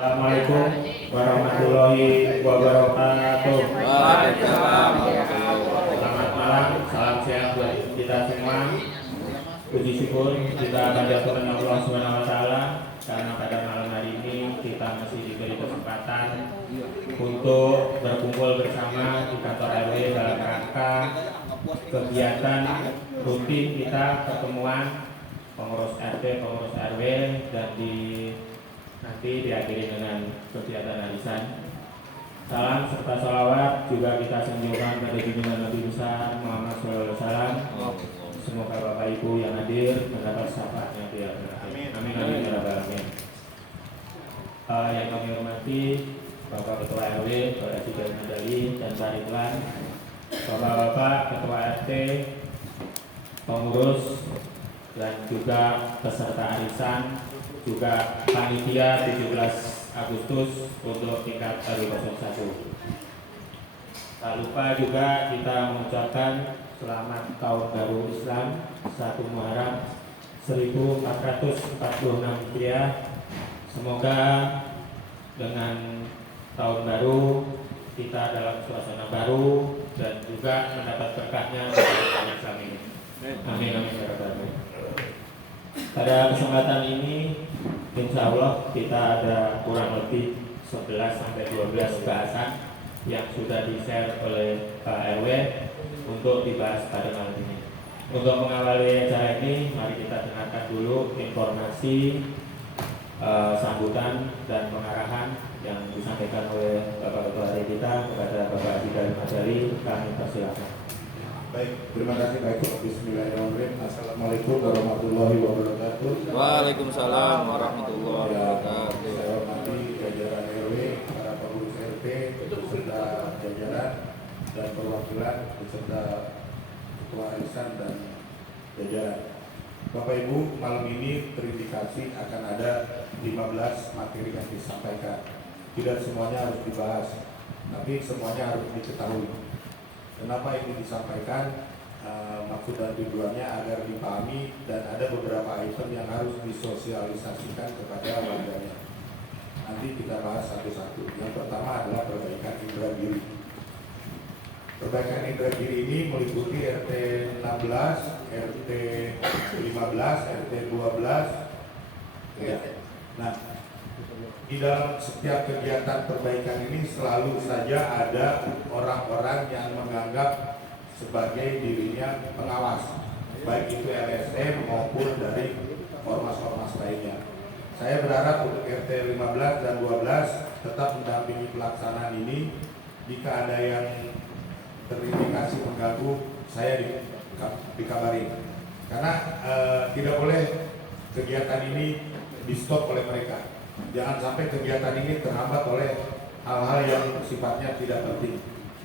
Assalamualaikum warahmatullahi wabarakatuh. Waalaikumsalam. Selamat malam, salam sehat buat kita semua. Puji syukur kita panjatkan Allah Subhanahu wa taala karena pada malam hari ini kita masih diberi kesempatan untuk berkumpul bersama di kantor RW dalam rangka kegiatan rutin kita pertemuan pengurus RT, pengurus RW dan nanti diakhiri dengan kegiatan arisan. Salam serta salawat juga kita sanjungkan pada junjungan Nabi besar Muhammad SAW. Semoga Bapak Ibu yang hadir mendapat syafaatnya di akhirat. Amin amin ya rabbal alamin. Yang kami hormati Bapak Ketua RW, Bapak Haji Madali dan Pak Ridwan, Bapak-bapak Ketua RT, pengurus dan juga peserta arisan, juga panitia 17 Agustus untuk tingkat RW 01. Tak lupa juga kita mengucapkan selamat tahun baru Islam 1 Muharram 1446 Hijriah. Semoga dengan tahun baru kita dalam suasana baru dan juga mendapat berkahnya dari Islam ini. Amin amin ya rabbal alamin. Pada kesempatan ini insya Allah kita ada kurang lebih 11-12 bahasan yang sudah di-share oleh Pak RW untuk dibahas pada malam ini. Untuk mengawali acara ini, mari kita dengarkan dulu informasi sambutan dan pengarahan yang disampaikan oleh Bapak Ketua RW kita kepada Bapak Haji Madali. Kami persilakan. Baik, terima kasih Pak Eko. Bismillahirrahmanirrahim. Assalamualaikum warahmatullahi wabarakatuh. Waalaikumsalam warahmatullahi wabarakatuh. Saya hormati jajaran RW, para pengurus RT, beserta jajaran dan perwakilan beserta ketua arisan dan jajaran. Bapak Ibu, malam ini terindikasi akan ada 15 materi yang disampaikan. Tidak semuanya harus dibahas, tapi semuanya harus diketahui. Kenapa ini disampaikan? Maksud dan tujuannya agar dipahami dan ada beberapa item yang harus disosialisasikan kepada warganya. Nanti kita bahas satu-satu. Yang pertama adalah perbaikan indera giri. Perbaikan indera giri ini meliputi RT 16, RT 15, RT 12. Ya. Nah, di dalam setiap kegiatan perbaikan ini selalu saja ada orang-orang yang menganggap sebagai dirinya pengawas, baik itu LSM maupun dari ormas-ormas lainnya. Saya berharap untuk RT 15 dan 12 tetap mendampingi pelaksanaan ini. Jika ada yang terindikasi mengganggu, saya dikabarin. Karena tidak boleh kegiatan ini di-stop oleh mereka. Jangan sampai kegiatan ini terhambat oleh hal-hal yang sifatnya tidak penting.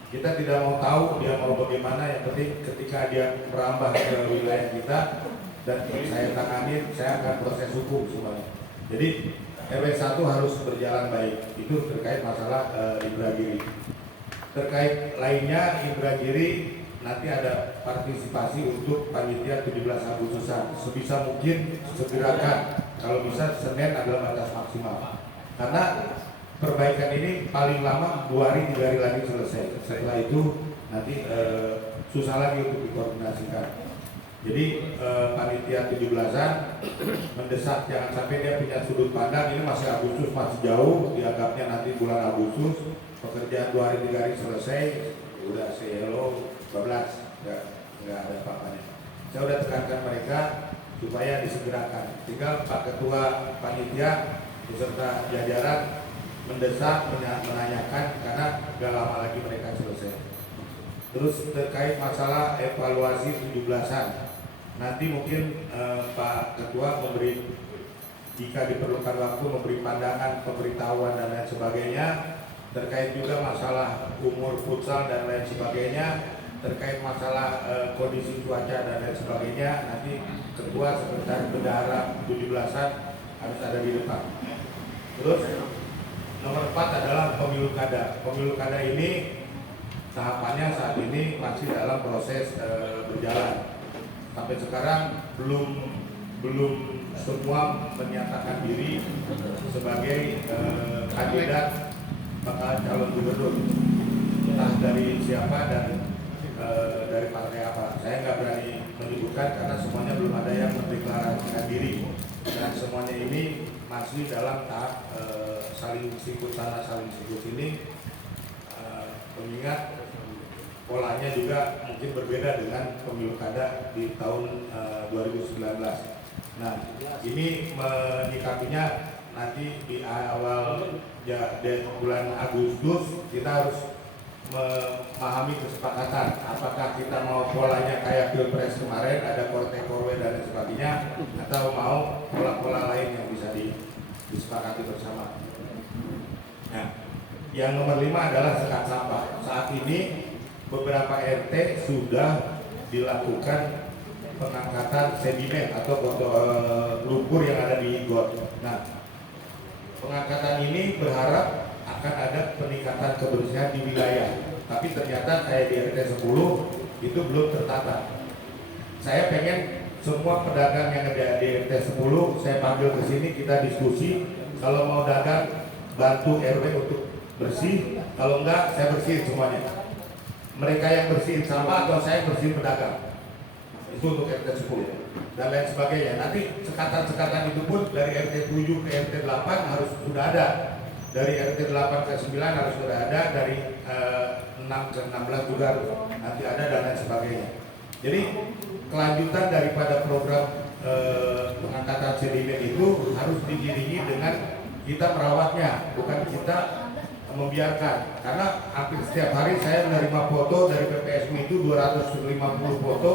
Kita tidak mau tahu dia mau bagaimana, yang penting ketika dia merambah ke wilayah kita dan saya tangani, saya akan proses hukum semuanya. Jadi RW 1 harus berjalan baik. Itu terkait masalah indera giri. Terkait lainnya indera giri, nanti ada partisipasi untuk panitia 17 Agustusan. Sebisa mungkin segerakan. Kalau bisa Senin adalah batas maksimal. Karena perbaikan ini paling lama 2 hari 3 hari lagi selesai. Setelah itu nanti susah lagi untuk dikoordinasikan. Jadi panitia 17-an mendesak jangan sampai dia punya sudut pandang ini masih Agustus, masih jauh, dianggapnya nanti bulan Agustus pekerjaan 2 hari 3 hari selesai, udah say hello 12, nggak ada apa-apanya. Saya udah tekankan mereka supaya disegerakan. Tinggal Pak Ketua Panitia beserta jajaran mendesak, menanyakan karena gak lama lagi mereka selesai. Terus terkait masalah evaluasi 17-an, nanti mungkin Pak Ketua memberi, jika diperlukan waktu, memberi pandangan, pemberitahuan dan lain sebagainya. Terkait juga masalah umur futsal dan lain sebagainya, terkait masalah kondisi cuaca dan lain sebagainya, nanti Ketua, Sekretaris Bendahara 17-an harus ada di depan. Terus nomor 4 adalah pemilu kada. Pemilu kada ini tahapannya saat ini masih dalam proses berjalan. Sampai sekarang belum semua menyatakan diri sebagai kandidat bakal calon gubernur, entah dari siapa dan dari partai apa. Saya nggak berani menyebutkan karena semuanya belum ada yang mendeklarasikan diri, dan semuanya ini masih dalam tahap saling sikut sana saling sikut ini. Mengingat polanya juga mungkin berbeda dengan pemilu kada di tahun 2019. Nah, ini menyikapinya nanti di awal bulan Agustus kita harus memahami kesepakatan apakah kita mau polanya kayak pilpres kemarin ada korte-korwe dan lain sebagainya, atau mau pola-pola lain yang bisa disepakati bersama. Nah, yang nomor 5 adalah sekat sampah. Saat ini beberapa RT sudah dilakukan pengangkatan sedimen atau lumpur yang ada di got. Nah, pengangkatan ini berharap akan ada peningkatan kebersihan di wilayah. Tapi ternyata kayak di RT 10 itu belum tertata. Saya pengen semua pedagang yang ada di RT 10 saya panggil ke sini, kita diskusi. Kalau mau dagang bantu RW untuk bersih, kalau enggak saya bersihin semuanya. Mereka yang bersihin sampah atau saya bersihin pedagang. Itu untuk RT 10 dan lain sebagainya. Nanti sekatan-sekatan itu pun dari RT 7 ke RT 8 harus sudah ada. Dari RT 8 ke 9 harus sudah ada, dari 6 ke 16 juga harus nanti ada dan lain sebagainya. Jadi kelanjutan daripada program pengangkatan sedimen itu harus diiringi dengan kita merawatnya, bukan kita membiarkan. Karena hampir setiap hari saya menerima foto dari PPSU itu 250 foto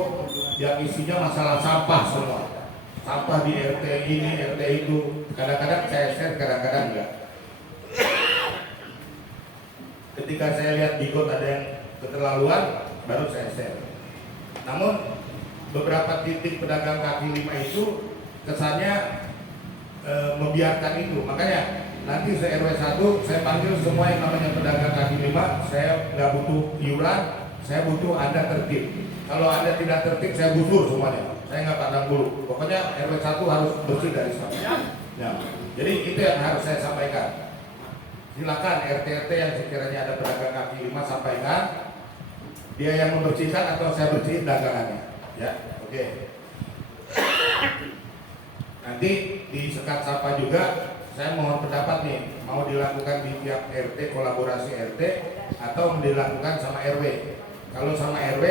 yang isinya masalah sampah semua. Sampah di RT ini, RT itu. Kadang-kadang saya share, kadang-kadang enggak. Ketika saya lihat di got ada yang keterlaluan, baru saya share. Namun beberapa titik pedagang kaki lima itu kesannya membiarkan itu. Makanya nanti saya RW 1 saya panggil semua yang namanya pedagang kaki lima. Saya nggak butuh iuran, saya butuh Anda tertib. Kalau Anda tidak tertib, saya gusur semuanya. Saya nggak pandang bulu. Pokoknya RW 1 harus bersih dari sana. Ya. Jadi itu yang harus saya sampaikan. Silakan RT-RT yang sekiranya ada pedagang kaki lima sampaikan, dia yang membersihkan atau saya bersihin dagangannya. Ya, oke. Nanti di sekat sampah juga saya mohon pendapat nih, mau dilakukan di tiap RT, kolaborasi RT, atau dilakukan sama RW. Kalau sama RW,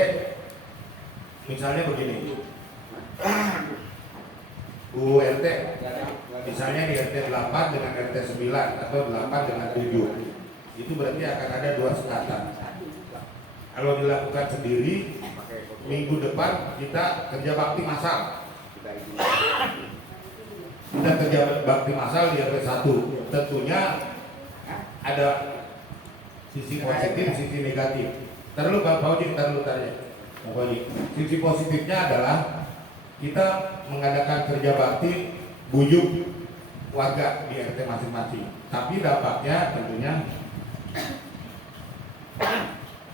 misalnya begini, Bu RT, misalnya di RT 8 dengan RT 9 atau 8 dengan 7, itu berarti akan ada 2 sekatan. Kalau dilakukan sendiri, minggu depan kita kerja bakti massal. Kita kerja bakti massal di RW 1. Tentunya ada sisi positif, sisi negatif. Terlalu Pak Fauji, sisi positifnya adalah kita mengadakan kerja bakti bujuk warga di RT masing-masing. Tapi dampaknya tentunya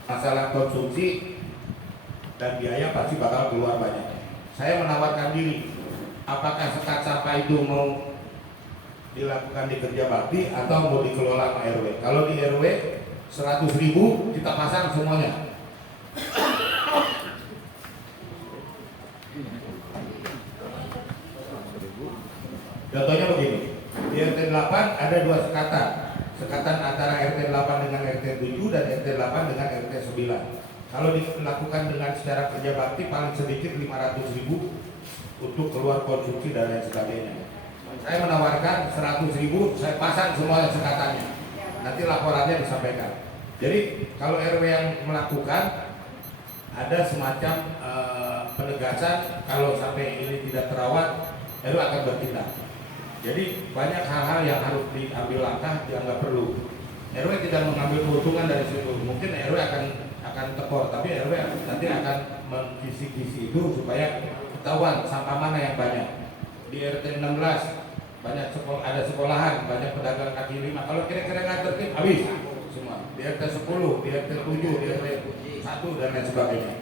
masalah konsumsi dan biaya pasti bakal keluar banyak. Saya menawarkan diri, apakah sekat sampah itu mau dilakukan di kerja bakti atau mau dikelola sama RW. Kalau di RW 100.000 kita pasang semuanya. Contohnya begini, di RT 8 ada 2 sekatan. Sekatan antara RT 8 dengan RT 7 dan RT 8 dengan RT 9. Kalau dilakukan dengan secara kerja bakti paling sedikit 500.000 untuk keluar konsumsi dan lain sebagainya. Saya menawarkan 100.000, saya pasang semuanya sekatannya. Nanti laporannya disampaikan. Jadi kalau RW yang melakukan ada semacam penegasan, kalau sampai ini tidak terawat, RW akan bertindak. Jadi banyak hal-hal yang harus diambil langkah yang nggak perlu. RW tidak mengambil keuntungan dari situ. Mungkin RW akan tekor, tapi RW nanti akan mengkisi-kisi itu supaya ketahuan sampah mana yang banyak. Di RT 16 banyak ada sekolahan, banyak pedagang kaki lima. Kalau kira-kira nggak tertib, habis semua. Di RT 10, di RT 7, di RT 1 dan lain sebagainya.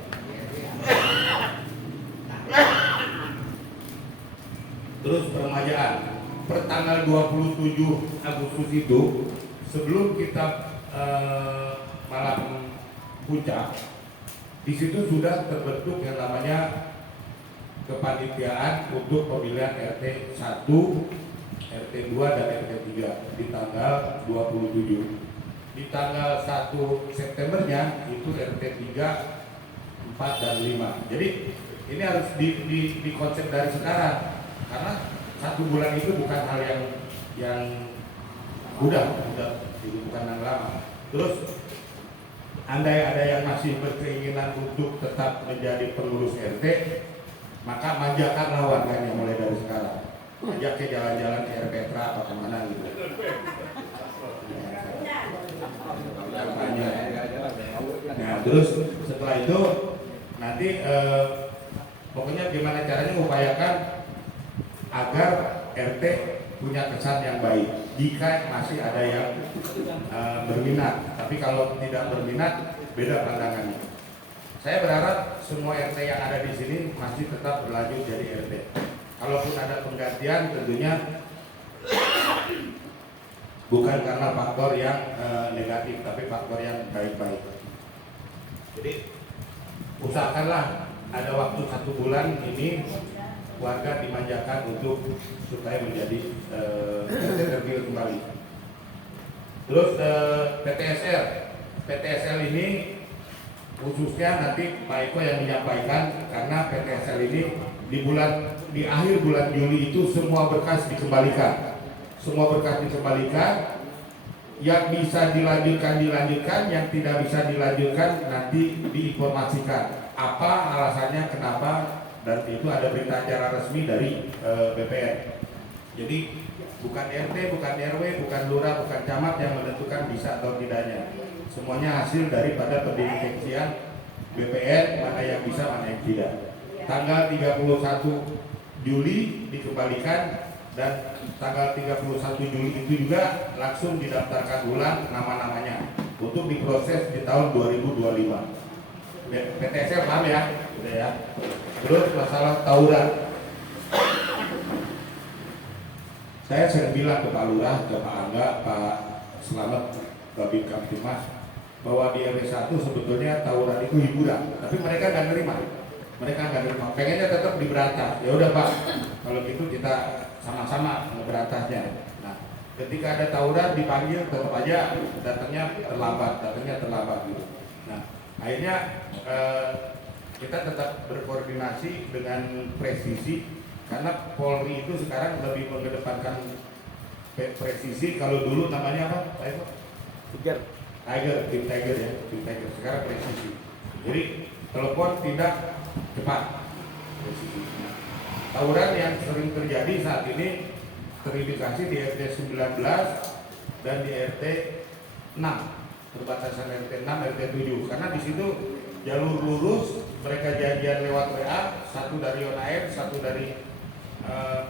Terus peremajaan. Per tanggal 27 Agustus itu sebelum kita malam puncak, di situ sudah terbentuk yang namanya kepanitiaan untuk pemilihan RT 1, RT 2 dan RT 3 di tanggal 27. Di tanggal 1 Septembernya itu RT 3, 4 dan 5. Jadi ini harus di konsep dari sekarang, karena 1 bulan itu bukan hal yang mudah, bukan yang lama. Terus andai ada yang masih berkeinginan untuk tetap menjadi pengurus RT, maka manjakanlah warganya mulai dari sekarang. Ajak ke jalan-jalan ke RPTRA apa kemana gitu. Nah, terus setelah itu nanti pokoknya gimana caranya upayakan agar RT punya kesan yang baik. Jika masih ada yang berminat, tapi kalau tidak berminat, beda pandangannya. Saya berharap semua RT yang ada di sini masih tetap berlanjut jadi RT. Kalaupun ada penggantian, tentunya bukan karena faktor yang negatif, tapi faktor yang baik-baik. Jadi usahakanlah ada waktu 1 bulan ini warga dimanjakan untuk supaya menjadi RT terpilih kembali. Terus PTSL ini khususnya nanti Pak Eko yang menyampaikan, karena PTSL ini di akhir bulan Juli itu semua berkas dikembalikan. Semua berkas dikembalikan, yang bisa dilanjutkan, yang tidak bisa dilanjutkan nanti diinformasikan apa alasannya kenapa, dan itu ada berita acara resmi dari BPN. Jadi bukan RT, bukan RW, bukan lurah, bukan camat yang menentukan bisa atau tidaknya. Semuanya hasil daripada pendeteksian BPN, mana yang bisa, mana yang tidak. Tanggal 31 Juli dikembalikan, dan tanggal 31 Juli itu juga langsung didaftarkan ulang nama-namanya untuk diproses di tahun 2025. PTSL paham ya? Udah ya. Terus masalah tawuran, saya sering bilang ke Pak Lurah, ke Pak Angga, Pak Selamat, Babin Kamtimas, bahwa di RW 1 sebetulnya tawuran itu hiburan, tapi mereka nggak nerima. Pengennya tetap diberantas. Ya udah Pak, kalau gitu kita sama-sama ngeberantasnya. Nah, ketika ada tawuran dipanggil, tetap aja datangnya terlambat gitu. Nah, akhirnya kita tetap berkoordinasi dengan presisi, karena Polri itu sekarang lebih mengedepankan presisi. Kalau dulu namanya apa? Tim Tiger ya, tim Tiger. Sekarang presisi. Jadi telepon tidak cepat. Presisi. Tawuran yang sering terjadi saat ini terindikasi di RT 19 dan di RT 6, perbatasan RT 6, RT 7. Karena di situ jalur lurus, mereka janjian lewat WA, satu dari Yonair, satu dari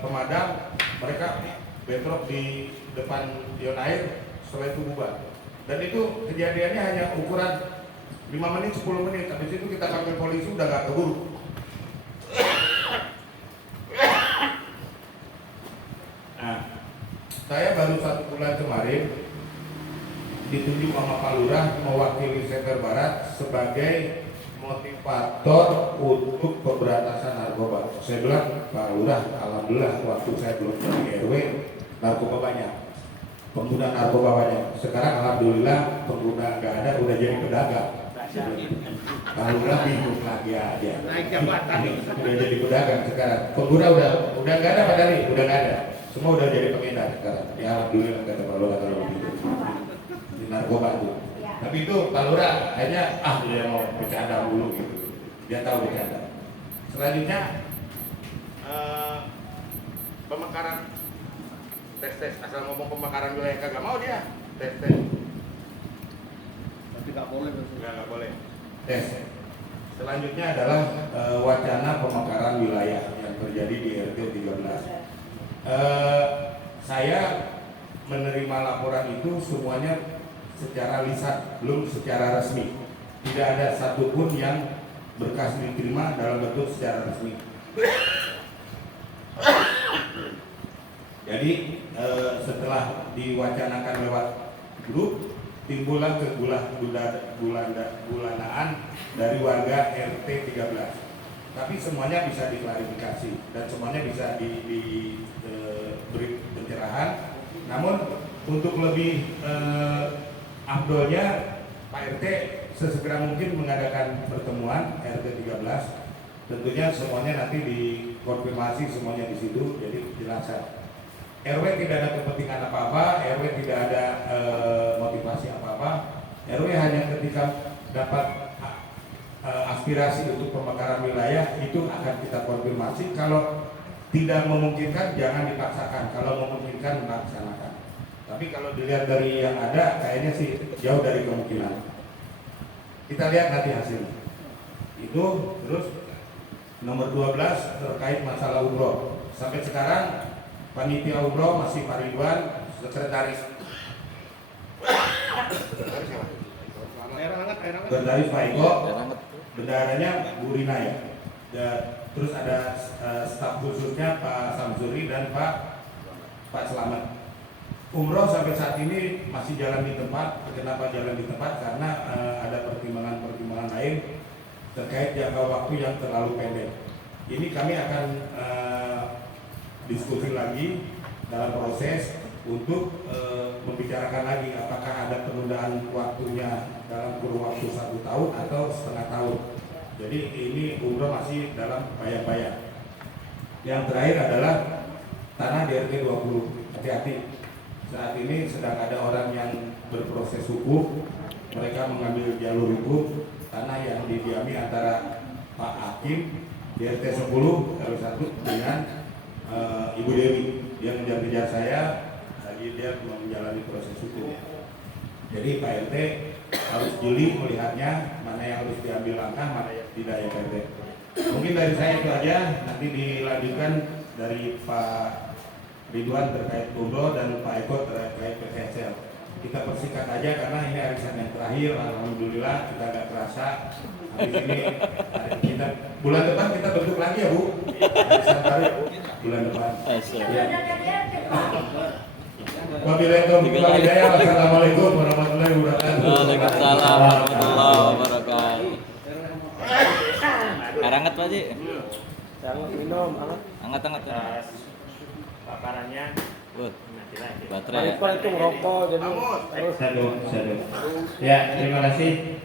pemadam, mereka bentrok di depan Yonair, setelah itu bubar. Dan itu kejadiannya hanya ukuran 5 menit, 10 menit, habis itu kita panggil polisi udah gak keburu. Nah, saya baru 1 bulan kemarin ditunjuk sama Pak Lurah mewakili Semper Barat sebagai motivator untuk pemberantasan narkoba. Saya bilang, Pak Lurah, alhamdulillah waktu saya belum jadi RW, narkoba banyak, pengguna narkoba banyak. Sekarang alhamdulillah pengguna nggak ada, udah jadi pedagang. Pak Lurah bingung lagi aja. Naik jabatan, udah jadi pedagang sekarang. Pengguna udah nggak ada, Pak Dali, udah nggak ada. Semua udah jadi pengedar sekarang. Ya alhamdulillah kata Pak Lurah kalau begitu. Di narkoba tuh. Tapi itu Pak Lurah hanya dia mau bercanda dulu gitu. Dia tahu bercanda. Selanjutnya pemekaran tes asal ngomong pemekaran wilayah kagak mau dia tes. Tapi nggak boleh. Nggak boleh. Tes. Selanjutnya adalah wacana pemekaran wilayah yang terjadi di RT 13. Saya menerima laporan itu semuanya secara lisan, belum secara resmi. Tidak ada satupun yang berkas diterima dalam bentuk secara resmi. Jadi setelah diwacanakan lewat grup, timbullah kebulanaan dari warga RT 13. Tapi semuanya bisa diklarifikasi dan semuanya bisa diberi pencerahan. Namun untuk lebih afdolnya Pak RT sesegera mungkin mengadakan pertemuan RT 13. Tentunya semuanya nanti dikonfirmasi semuanya di situ, jadi jelaskan. RW tidak ada kepentingan apa-apa, RW tidak ada motivasi apa-apa. RW hanya ketika dapat aspirasi untuk pemekaran wilayah itu akan kita konfirmasi. Kalau tidak memungkinkan jangan dipaksakan, kalau memungkinkan melaksanakan. Tapi kalau dilihat dari yang ada kayaknya sih jauh dari kemungkinan. Kita lihat nanti hasilnya. Itu terus nomor 12 terkait masalah umroh. Sampai sekarang panitia umroh masih Pak Ridwan, sekretaris Pak Eko, bendaharanya Bu Rina ya. Terus ada staf khususnya Pak Samsuri dan Pak Selamat. Umroh sampai saat ini masih jalan di tempat. Kenapa jalan di tempat? Karena ada pertimbangan-pertimbangan lain terkait jangka waktu yang terlalu pendek. Ini kami akan diskusi lagi dalam proses untuk membicarakan lagi apakah ada penundaan waktunya dalam kurun waktu 1 tahun atau setengah tahun. Jadi ini umroh masih dalam bayang-bayang. Yang terakhir adalah tanah di RT 20. Hati-hati. Saat ini sedang ada orang yang berproses hukum. Mereka mengambil jalur hukum tanah yang didiami antara Pak Hakim di RT 10 RW 1 dengan Ibu Dewi. Dia mengejar-kejar saya, lagi dia menjalani proses hukum. Jadi Pak RT harus jeli melihatnya mana yang harus diambil langkah, mana yang tidak ya Pak RT. Mungkin dari saya itu aja, nanti dilanjutkan dari Pak Ridwan terkait umroh dan Pak Eko terkait PTSL. Kita persingkat aja karena ini arisan yang terakhir. Alhamdulillah kita agak terasa. Habis ini kita bulan depan kita bentuk lagi ya Bu. Arisan baru bulan depan. Ya. Wassalamualaikum warahmatullahi wabarakatuh. Waalaikumsalam warahmatullahi wabarakatuh. Karanget Pak Ji. Jangan minum, Hangat-hangat. Paparannya Baterai. Pak itu merokok jadi terus. Satu. Ya, terima kasih.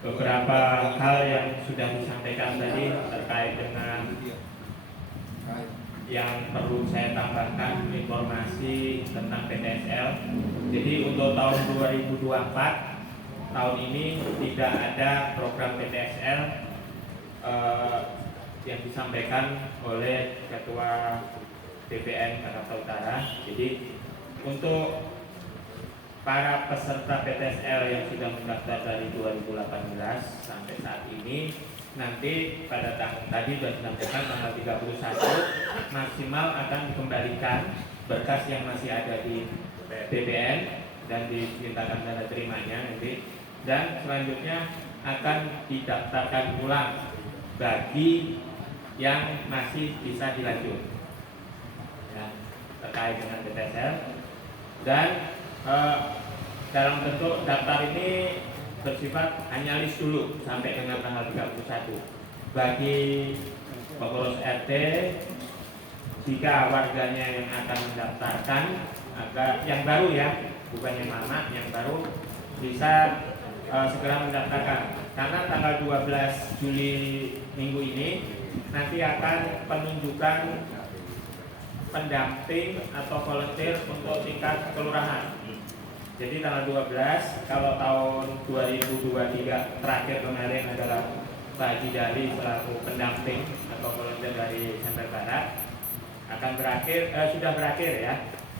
Beberapa hal yang sudah disampaikan tadi terkait dengan yang perlu saya tambahkan informasi tentang PTSL. Jadi untuk tahun 2024 tahun ini tidak ada program PTSL yang disampaikan oleh Ketua BPN Jakarta Utara. Jadi untuk para peserta PTSL yang sudah mendaftar dari 2018 sampai saat ini, nanti pada tadi sudah disampaikan tanggal 31 maksimal akan dikembalikan berkas yang masih ada di BPN dan dimintakan tanda terimanya nanti, dan selanjutnya akan didaftarkan ulang bagi yang masih bisa dilanjut ya, terkait dengan PTSL. Dan dalam bentuk daftar ini bersifat hanya list dulu sampai dengan tanggal 31 bagi pengurus RT. Jika warganya yang akan mendaftarkan agar yang baru ya, bukan yang lama, yang baru bisa segera mendaftarkan, karena tanggal 12 Juli minggu ini nanti akan penunjukan pendamping atau volunteer untuk tingkat kelurahan. Jadi tanggal 12, kalau tahun 2023 terakhir kemarin adalah Pak Haji Dali selaku pendamping atau volunteer dari Center Barat, akan berakhir, sudah berakhir ya,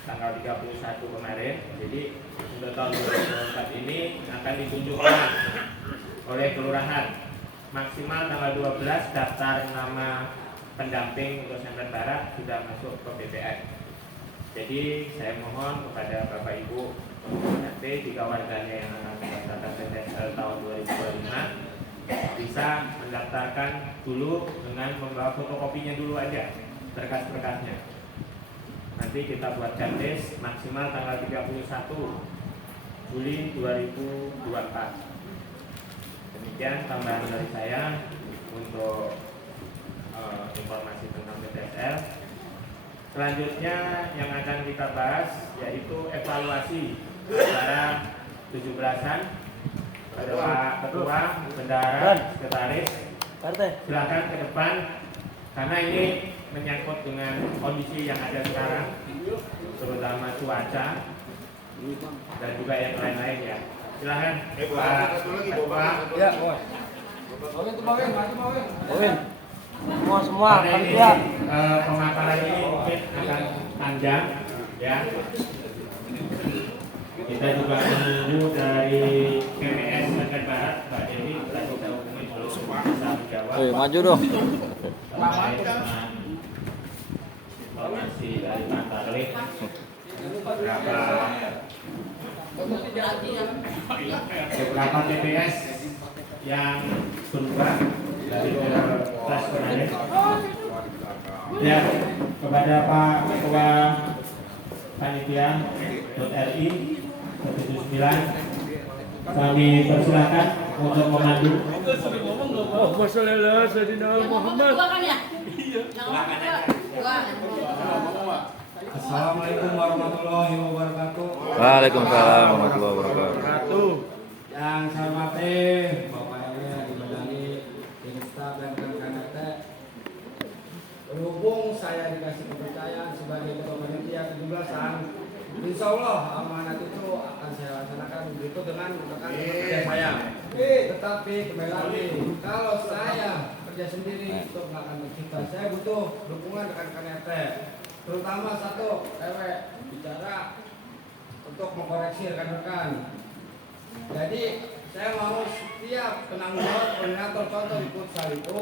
tanggal 31 kemarin. Jadi untuk tahun 2024 ini akan ditunjuk orang oleh kelurahan. Maksimal tanggal 12 daftar nama pendamping untuk Center Barat sudah masuk ke BPN. Jadi saya mohon kepada Bapak Ibu nanti jika warganya yang akan mendaftarkan PTSL tahun 2025 bisa mendaftarkan dulu dengan membawa fotokopinya dulu aja, berkas-berkasnya. nanti kita buat changes maksimal tanggal 31 Juli 2024. Demikian tambahan dari saya untuk informasi tentang PTSL. Selanjutnya yang akan kita bahas yaitu evaluasi acara 17-an. Ketua, bendahara, sekretaris, silakan ke depan karena ini menyangkut dengan kondisi yang ada sekarang, terutama cuaca dan juga yang lain-lain ya. Silakan Pak Ketua. Ya, bos. Semua Karena ini kerja. pemaparan ini mungkin akan panjang ya. Kita juga menunggu dari KPS Bagian Barat, Mbak Dewi, kita juga hubungi belum bisa menjawab. Maju dong. Terkait dengan informasi dari Pak Tarlik, beberapa TPS yang berubah dari kelas kemarin. Ya, kepada Pak Ketua Panitia .RI 79 kami persilakan untuk memandu. Oh, masalah Sayyidina Muhammad. Assalamualaikum warahmatullahi wabarakatuh. Waalaikumsalam warahmatullahi wabarakatuh. Yang saya hormati Bapak RW yang dibandangi tim staf dan rekan-rekan RT. Berhubung saya dikasih kepercayaan sebagai ketua panitia 17-an, insya Allah amanat itu akan saya laksanakan begitu dengan rekan kerja saya. Tetapi kembali lagi, kalau saya kerja sendiri itu nggak akan tercipta. Saya butuh dukungan rekan-rekan RT. Terutama satu, RW bicara untuk mengkoreksi rekan-rekan. Jadi saya mau setiap penanggung jawab koordinator contoh di futsal itu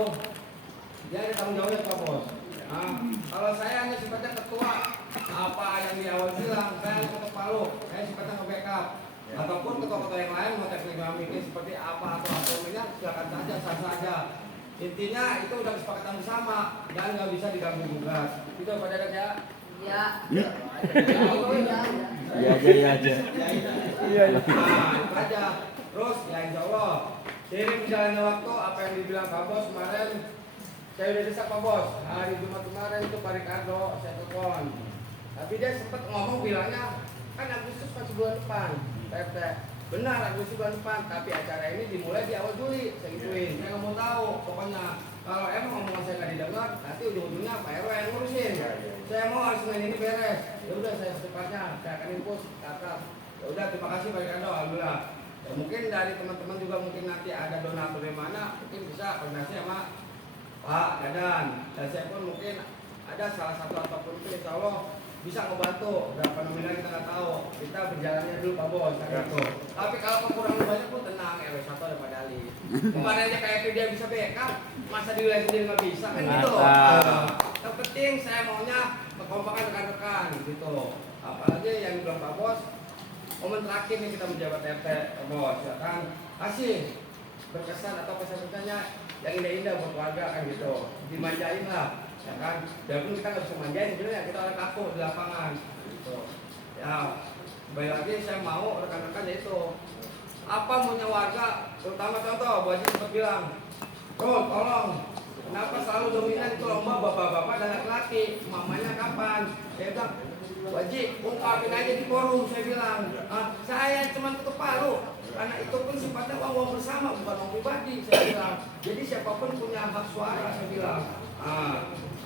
dia ada tanggung jawabnya Pak Bos. Nah, kalau saya hanya sifatnya ketua, apa yang di awal bilang saya ketuk palu, saya sifatnya nge-backup. Ataupun ketua-ketua yang lain mau teknik mikir seperti apa atau apa silakan saja, sah saja. Intinya itu udah kesepakatan bersama dan nggak bisa diganggu gugat. Itu pada ada ya. Ya. Iya aja. Iya. Nah, itu aja. Terus ya insya Allah seiring berjalannya waktu apa yang dibilang Pak Bos kemarin saya udah desak Pak Bos hari Jumat kemarin itu Pak Ricardo saya telepon. Tapi dia sempat ngomong bilangnya kan Agustus masih bulan depan. PT benar Agustus bulan depan tapi acara ini dimulai di awal Juli saya gituin. Saya nggak mau tahu pokoknya kalau emang omongan saya nggak didengar nanti ujung-ujungnya Pak RW yang ngurusin. Saya mau hari Senin ini beres. Ya udah saya secepatnya saya akan infus ke atas. Ya udah terima kasih Pak Ricardo alhamdulillah. Ya, mungkin dari teman-teman juga mungkin nanti ada donatur dari mana mungkin bisa koordinasi sama Pak Dadan dan saya pun mungkin ada salah satu ataupun itu insya Allah bisa ngebantu berapa nominal kita nggak tahu kita berjalannya dulu Pak Bos gitu. Tapi kalau kekurangan banyak pun tenang RW 1 ada Pak Dali kemarin aja kayak dia bisa backup masa di wilayah sendiri nggak bisa kan gitu loh. Yang penting saya maunya kekompakan rekan-rekan gitu apalagi yang bilang Pak Bos momen terakhir nih kita menjabat RT Pak Bos ya kan kasih berkesan atau pesan-pesannya yang indah-indah buat warga kan gitu dimanjain lah ya kan walaupun kita nggak bisa manjain sebenarnya kita oleh kaku di lapangan gitu ya kembali lagi saya mau rekan-rekan yaitu apa maunya warga terutama contoh Bu Haji sempat bilang tolong kenapa selalu dominan itu lomba bapak-bapak dan laki-laki mamanya kapan saya bilang Wajib, ungkapin aja di forum, saya bilang saya cuma ketuk palu karena itu pun sifatnya uang bersama, bukan uang pribadi, saya bilang jadi siapapun punya hak suara, saya bilang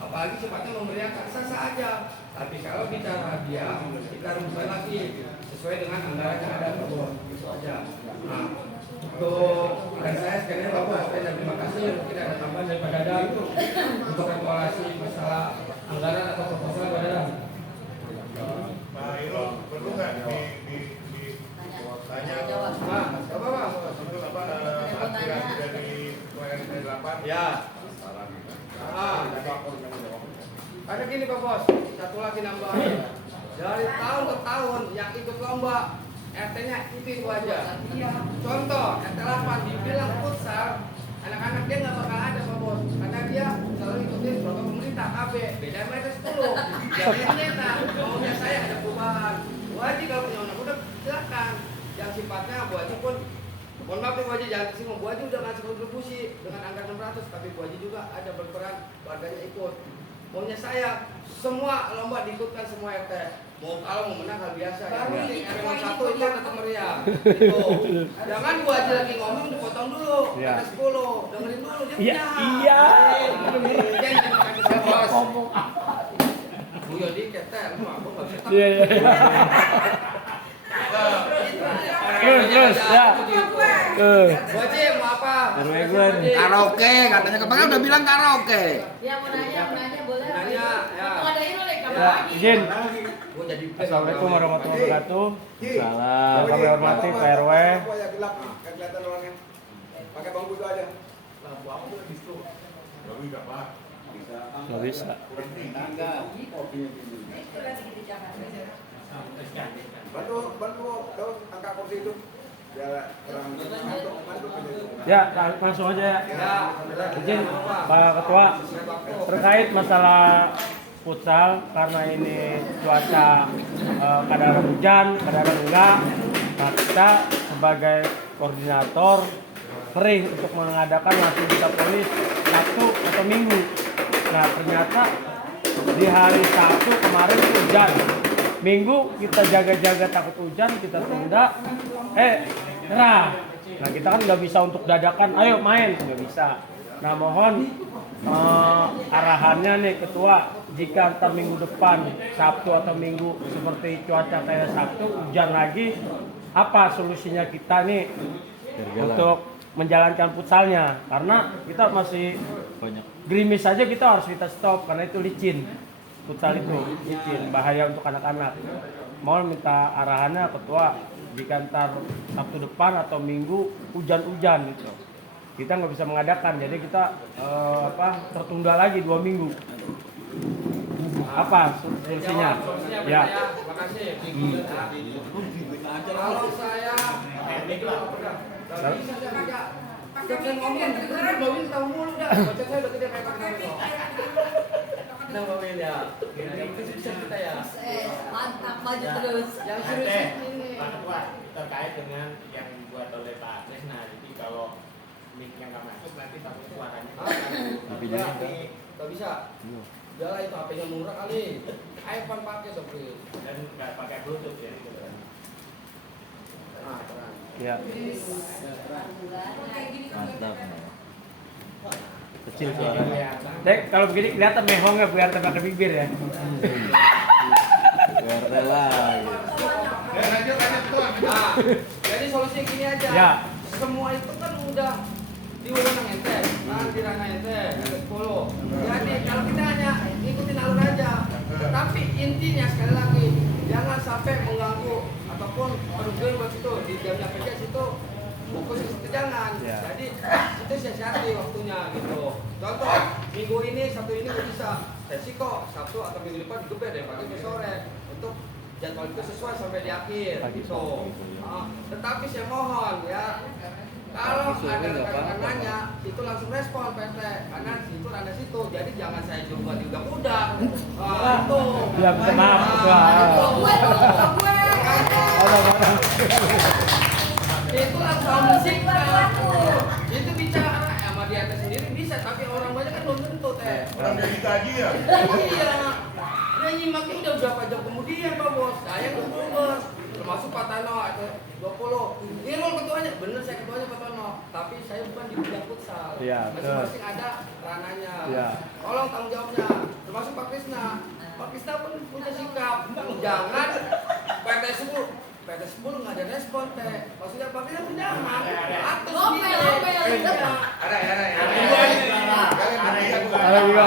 apalagi sifatnya memberikan sah-sah aja tapi kalau bicara dia, kita rumuskan lagi sesuai dengan anggaran yang ada itu aja untuk dan saya sekalian Bapak dan terima kasih mungkin ada tambahan daripada Dadang untuk evaluasi masalah anggaran atau proposal pada Dadang. Nah, itu perlu nggak tanya Jawab. itu apa aspirasi dari WRT 8? Ya. Ada gini Pak Bos, satu lagi nambahin. Dari tahun ke tahun yang ikut lomba RT-nya itu aja. Contoh RT 8 dibilang futsal anak-anak dia nggak bakal ada Pak Bos, karena dia selalu ikutin program pemerintah KB, beda sama RT 10. Jadi ternyata maunya saya ada perubahan. Bu Haji kalau punya undang-undang silakan. Yang sifatnya Bu Haji pun, mohon maaf ya Bu Haji jangan tersinggung. Bu Haji udah ngasih kontribusi dengan angka 600, tapi Bu Haji juga ada berperan, warganya ikut. Maunya saya semua lomba diikutkan semua RT. Mau kalau mau menang hal biasa. Yang penting RW 1 itu tetap meriah. Itu. Jangan Bu Haji lagi ngomong dipotong dulu. Kata 10. Dengerin dulu dia Iya, punya. iya. Jangan kasih bos. Bu Yodi keter, aku enggak bisa. Iya, iya. Terus, ya. Bu Haji mau apa? RW gue nih. Karaoke katanya kemarin udah bilang karaoke. Ya mau nanya boleh. Nanya, ya. Mau ngadain oleh kamu Ya, lagi. izin. Gua jadi Assalamualaikum warahmatullahi wabarakatuh. Salam. Yang kami hormati Pak RW. Ya gelap, enggak kelihatan orangnya. Pakai bangku itu aja. Lah, Bu aku udah distro. Nggak bisa. Bantu dong angkat kursi itu. Biar orang bantu. Ya, langsung aja ya. Ya, Izin Pak Ketua, terkait masalah futsal karena ini cuaca kadang hujan, kadang enggak. Nah, kita sebagai koordinator sering untuk mengadakan masih bisa polis Sabtu atau Minggu. Nah, ternyata di hari Sabtu kemarin hujan. Minggu kita jaga-jaga takut hujan, kita tunda. Nyerah. Nah, kita kan nggak bisa untuk dadakan, ayo main, nggak bisa. Nah, mohon arahannya nih Ketua, jika ntar minggu depan Sabtu atau Minggu seperti cuaca kayak Sabtu hujan lagi, apa solusinya kita nih untuk menjalankan futsalnya? Karena kita masih Banyak. gerimis saja kita harus kita stop karena itu licin. Futsal itu licin, bahaya untuk anak-anak. Mohon minta arahannya Ketua, jika ntar Sabtu depan atau Minggu hujan-hujan gitu, kita nggak bisa mengadakan, jadi kita tertunda lagi 2 minggu. Apa solusinya? Ya. Makasih. Kalau saya Jangan ngomong, Bawin tahu mulu dah. Baca saya udah gede kayak Pak Nah, Bawin ya. Itu sukses kita ya. Mantap, maju terus. Yang RT, serius ini. Pak Ketua, terkait dengan yang dibuat oleh Pak Desna, jadi kalau mic-nya nggak masuk nanti takut suaranya. Tapi jangan, Gak bisa. Udah lah itu HP-nya murah kali. iPhone pakai Sobri. Dan nggak pakai Bluetooth ya. Gitu. Nah, terang. Ya. Mantap. Kecil suaranya. Dek, kalau begini kelihatan mehongnya biar pakai bibir ya. Biar rela. Nah, jadi solusi gini aja. Ya. Semua itu kan udah di wewenang ente, kan di ranah ente, ente 10. Jadi kalau kita hanya ikutin alur aja. Tapi intinya sekali lagi, jangan sampai mengganggu ataupun merugikan buat situ di jamnya kerja situ. Fokus ke situ jangan. Ya. Jadi itu siasati waktunya gitu. Contoh minggu ini Sabtu ini nggak bisa. Resiko Sabtu atau minggu depan digeber dari pagi ke sore untuk jadwal itu sesuai sampai di akhir gitu. Tetapi saya mohon ya, kalau ada rekan-rekan nanya itu langsung respon PT karena situ ada situ. Jadi jangan saya coba diudak-udak. Itu. Ya, minta maaf, Ketua. Itu langsung mensikap. Itu bicara sama di atas sendiri bisa, tapi orang banyak kan belum tentu teh. Orang dari gaji ya. Iya. Dia nyimaknya udah berapa jam kemudian Pak Bos. Saya nunggu Bos. Termasuk Pak Tano atau 20. Ini role ketuanya, bener saya ketuanya Pak Tano. Tapi saya bukan di bidang futsal. Iya, betul. Masing-masing ada ranahnya. Iya. Tolong tanggung jawabnya. Termasuk Pak Krisna. Pak Krisna pun punya sikap. Jangan PT 10 nggak ada respon teh. Maksudnya Pak Krisna punya anak. Atus Ngomel, ngomel. Ada. Ada juga.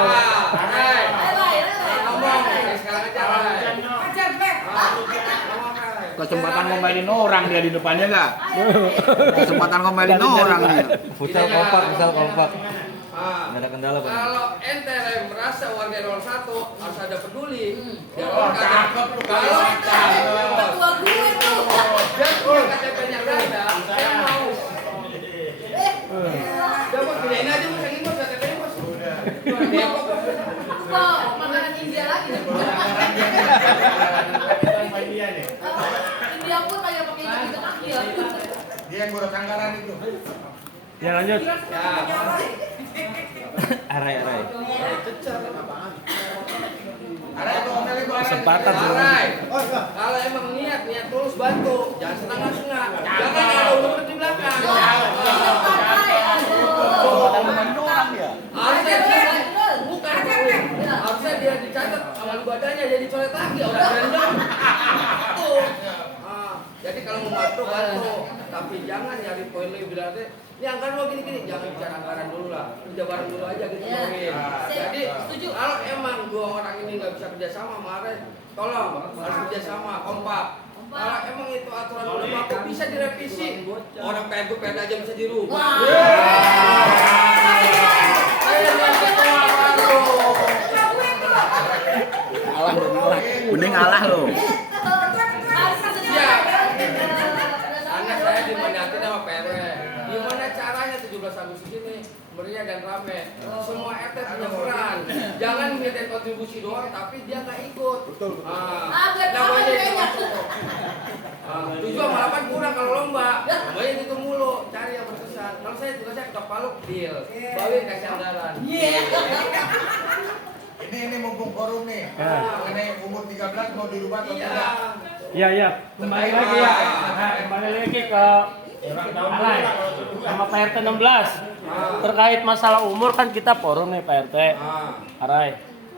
Ngomong. Sekarang aja. Kesempatan ngomelin orang dia di depannya enggak? Kesempatan ngomelin orang dia. Futsal kompak. Nggak ada kendala, Pak. Kalau ente yang merasa warga 01 harus ada peduli. Oh, cakep lu. Kalau Ketua gue tuh. dan KTP-nya nggak ada, saya mau. Coba Dia yang ngurus anggaran itu. Ya lanjut. Ya. Arai. Kesempatan dulu. Kalau emang niat tulus bantu, jangan setengah-setengah. Jangan ada udah di belakang. Harusnya bukan harusnya dia dicatat amal ibadahnya jadi coret lagi. Udah random. Tuh. Jadi kalau mau bantu, tapi jangan nyari poin lebih berarti. Ini anggaran lo gini, jangan bicara anggaran dulu lah, kerja bareng dulu aja gitu. Jadi kalau emang dua orang ini nggak bisa kerja sama, Mare, tolong harus kerja sama, kompak. Kalau emang itu aturan udah baku bisa direvisi, orang PRD aja bisa dirubah. Kuning ngalah lo. Karena saya dimandatin sama PRD. Gimana caranya 17 Agustus ini meriah dan rame? Semua RT punya peran. Jangan minta kontribusi doang tapi dia nggak ikut. Namanya itu. 7/8 kurang kalau lomba. Lombanya gitu mulu. Cari yang berkesan. Kalau saya tugasnya ketok palu deal. Bawin kasih anggaran. Ini mumpung forum nih. Mengenai umur 13 mau dirubah atau tidak? Iya. Kembali lagi ya. Nah, kembali lagi ke Alay sama Pak RT 16. Terkait masalah umur kan kita forum nih Pak RT. Arai.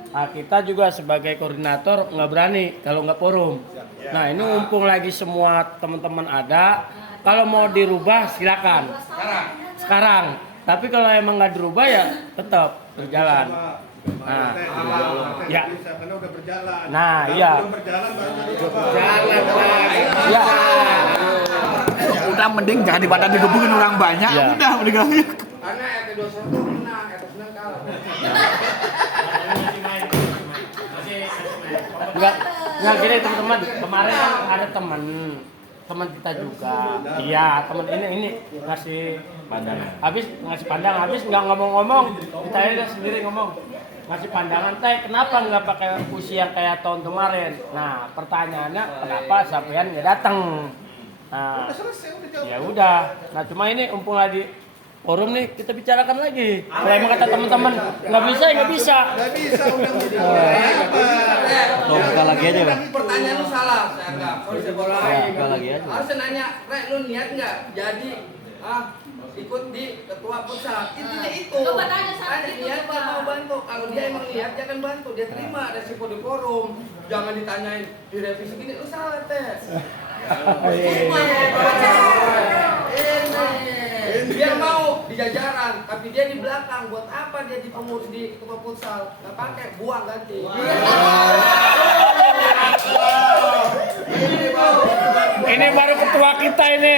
Nah, kita juga sebagai koordinator nggak berani kalau nggak forum. Nah, ini mumpung lagi semua teman-teman ada. Kalau mau dirubah silakan. Sekarang. Tapi kalau emang nggak dirubah ya tetap berjalan. Nah, ya. Karena udah berjalan. Nah, iya. Berjalan baru Ya. Udah mending jangan dibadan digebukin orang banyak. Ya. Udah mending. Karena RT 21 menang, RT 9 kalah. Enggak gini teman-teman. Kemarin kan ada teman kita juga. Iya, teman ini ngasih pandangan. Habis ngasih pandangan, habis nggak ngomong-ngomong, kita aja sendiri ngomong. Ngasih pandangan, teh kenapa nggak pakai usi yang kayak tahun kemarin? Nah, pertanyaannya kenapa sampean nggak datang? Nah, ya udah. Nah, cuma ini mumpung lagi forum nih, kita bicarakan lagi. Kalau emang kata teman-teman nggak bisa, nggak bisa. Nggak bisa udah Tuh, buka lagi aja, Bang. Pertanyaan lu salah, saya enggak. Kalau saya bola Buka lagi aja. harusnya nanya, "Rek, lu niat nggak jadi ikut di ketua pusat?" Intinya itu. Coba tanya sama Ada itu, niat coba. dia mau bantu. Kalau dia emang niat dia akan bantu. Dia terima resiko di forum. Jangan ditanyain di revisi gini, lu salah teh. Dia mau di jajaran, tapi dia di belakang. Buat apa dia di pengurus di ketua futsal? Nggak pakai, buang ganti. Ini baru ketua kita ini.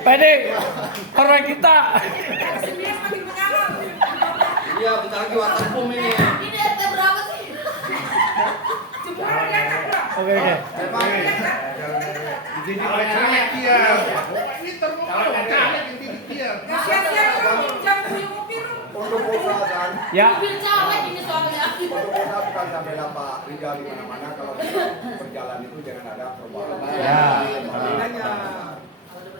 Pede orang kita. Iya, bentar lagi waterboom ini. Ini RT berapa sih? Oke. Jadi caleg dia. Ini terlalu caleg ini dia. Ya. Mobil caleg ini soalnya. Bukan sampai Pak Rizal di mana-mana kalau berjalan itu jangan ada perubahan. Ya.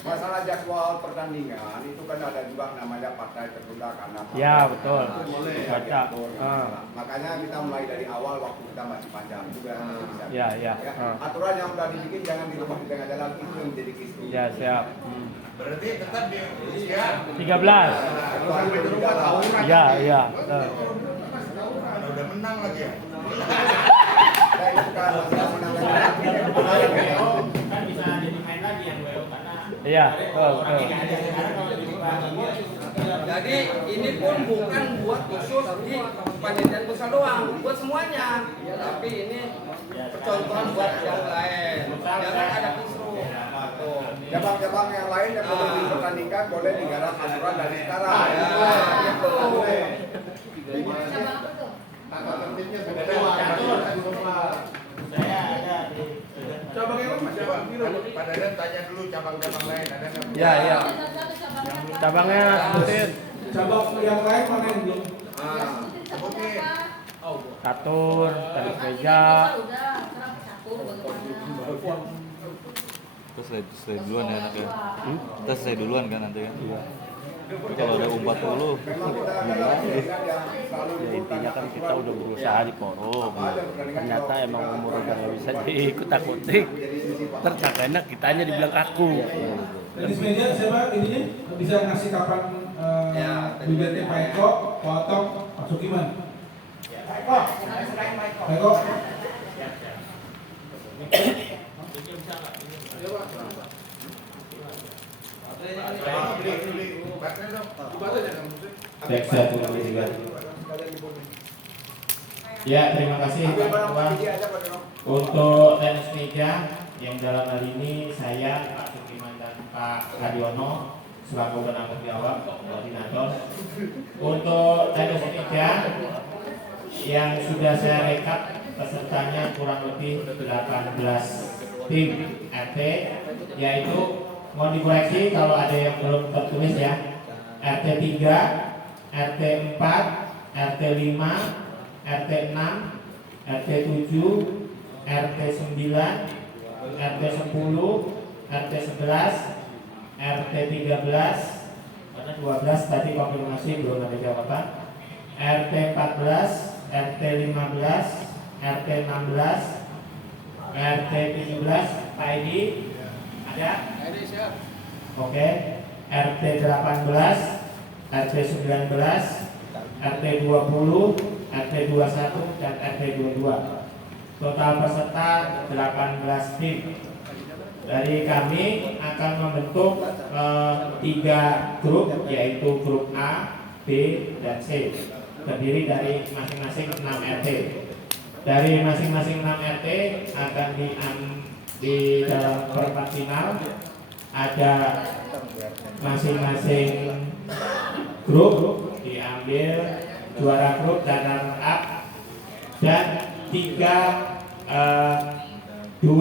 Masalah jadwal pertandingan itu kan ada juga namanya partai tertunda karena Ya, betul. Itu boleh Baca. diatur. Makanya kita mulai dari awal waktu kita masih panjang juga bisa. Ya. Aturan yang sudah dibikin jangan dirubah di tengah jalan itu yang menjadi kisru. Ya, siap. Berarti tetap di usia 13. Ya. udah menang lagi ya. Kan bisa jadi main lagi yang WO karena Iya, betul. Jadi ini pun bukan buat khusus di panitia pusat doang, buat semuanya. Tapi ini percontohan buat yang lain. Jangan ada kisru. Cabang-cabang yang lain yang belum dipertandingkan boleh digarap aturan dari sekarang. Gitu. Cabang apa tuh? Tata tertibnya beda. saya ada di Cabang yang mana? Cabang biru. Pak Dadan tanya dulu cabang-cabang lain ada nggak? Ya. Satu cabang apa? Cabangnya sebutin. Cabang yang lain mana yang belum? Sebutin. Catur, tenis meja. Udah, sekarang catur bagaimana? Kita selesai duluan ya anak ya. Kita selesai duluan kan nanti kan. Iya. Kalau ada U40 Kita Ya intinya kan kita udah berusaha di forum. Ternyata emang umur udah nggak bisa diikut-takuti. Tercakainya kitanya dibilang kaku. Tenis meja siapa ininya bisa ngasih kapan bibirnya Pak Eko, Pak Otok, Pak Sukiman. Pak Eko. Cek 1, 2, 3. Ya, terima kasih Pak Ketua. Untuk tenis meja yang dalam hal ini saya, Pak Sukiman dan Pak Kadiono selaku penanggung jawab koordinator. Untuk tenis meja yang sudah saya rekap pesertanya kurang lebih 18 tim RT, yaitu mau dikoreksi kalau ada yang belum tertulis ya. RT 3, RT 4, RT 5, RT 6, RT 7, RT 9, RT 10, RT 11, RT 13, karena 12 tadi konfirmasi belum ada jawaban. RT 14, RT 15, RT 16, RT 17, Pak Edi ada? Oke. RT 18, RT 19, RT 20, RT 21 dan RT 22. Total peserta 18 tim. Dari kami akan membentuk 3 grup, yaitu grup A, B, dan C. Terdiri dari masing-masing 6 RT. Dari masing-masing 6 RT akan di dalam perempat final ada masing-masing grup diambil juara grup dan runner up dan 2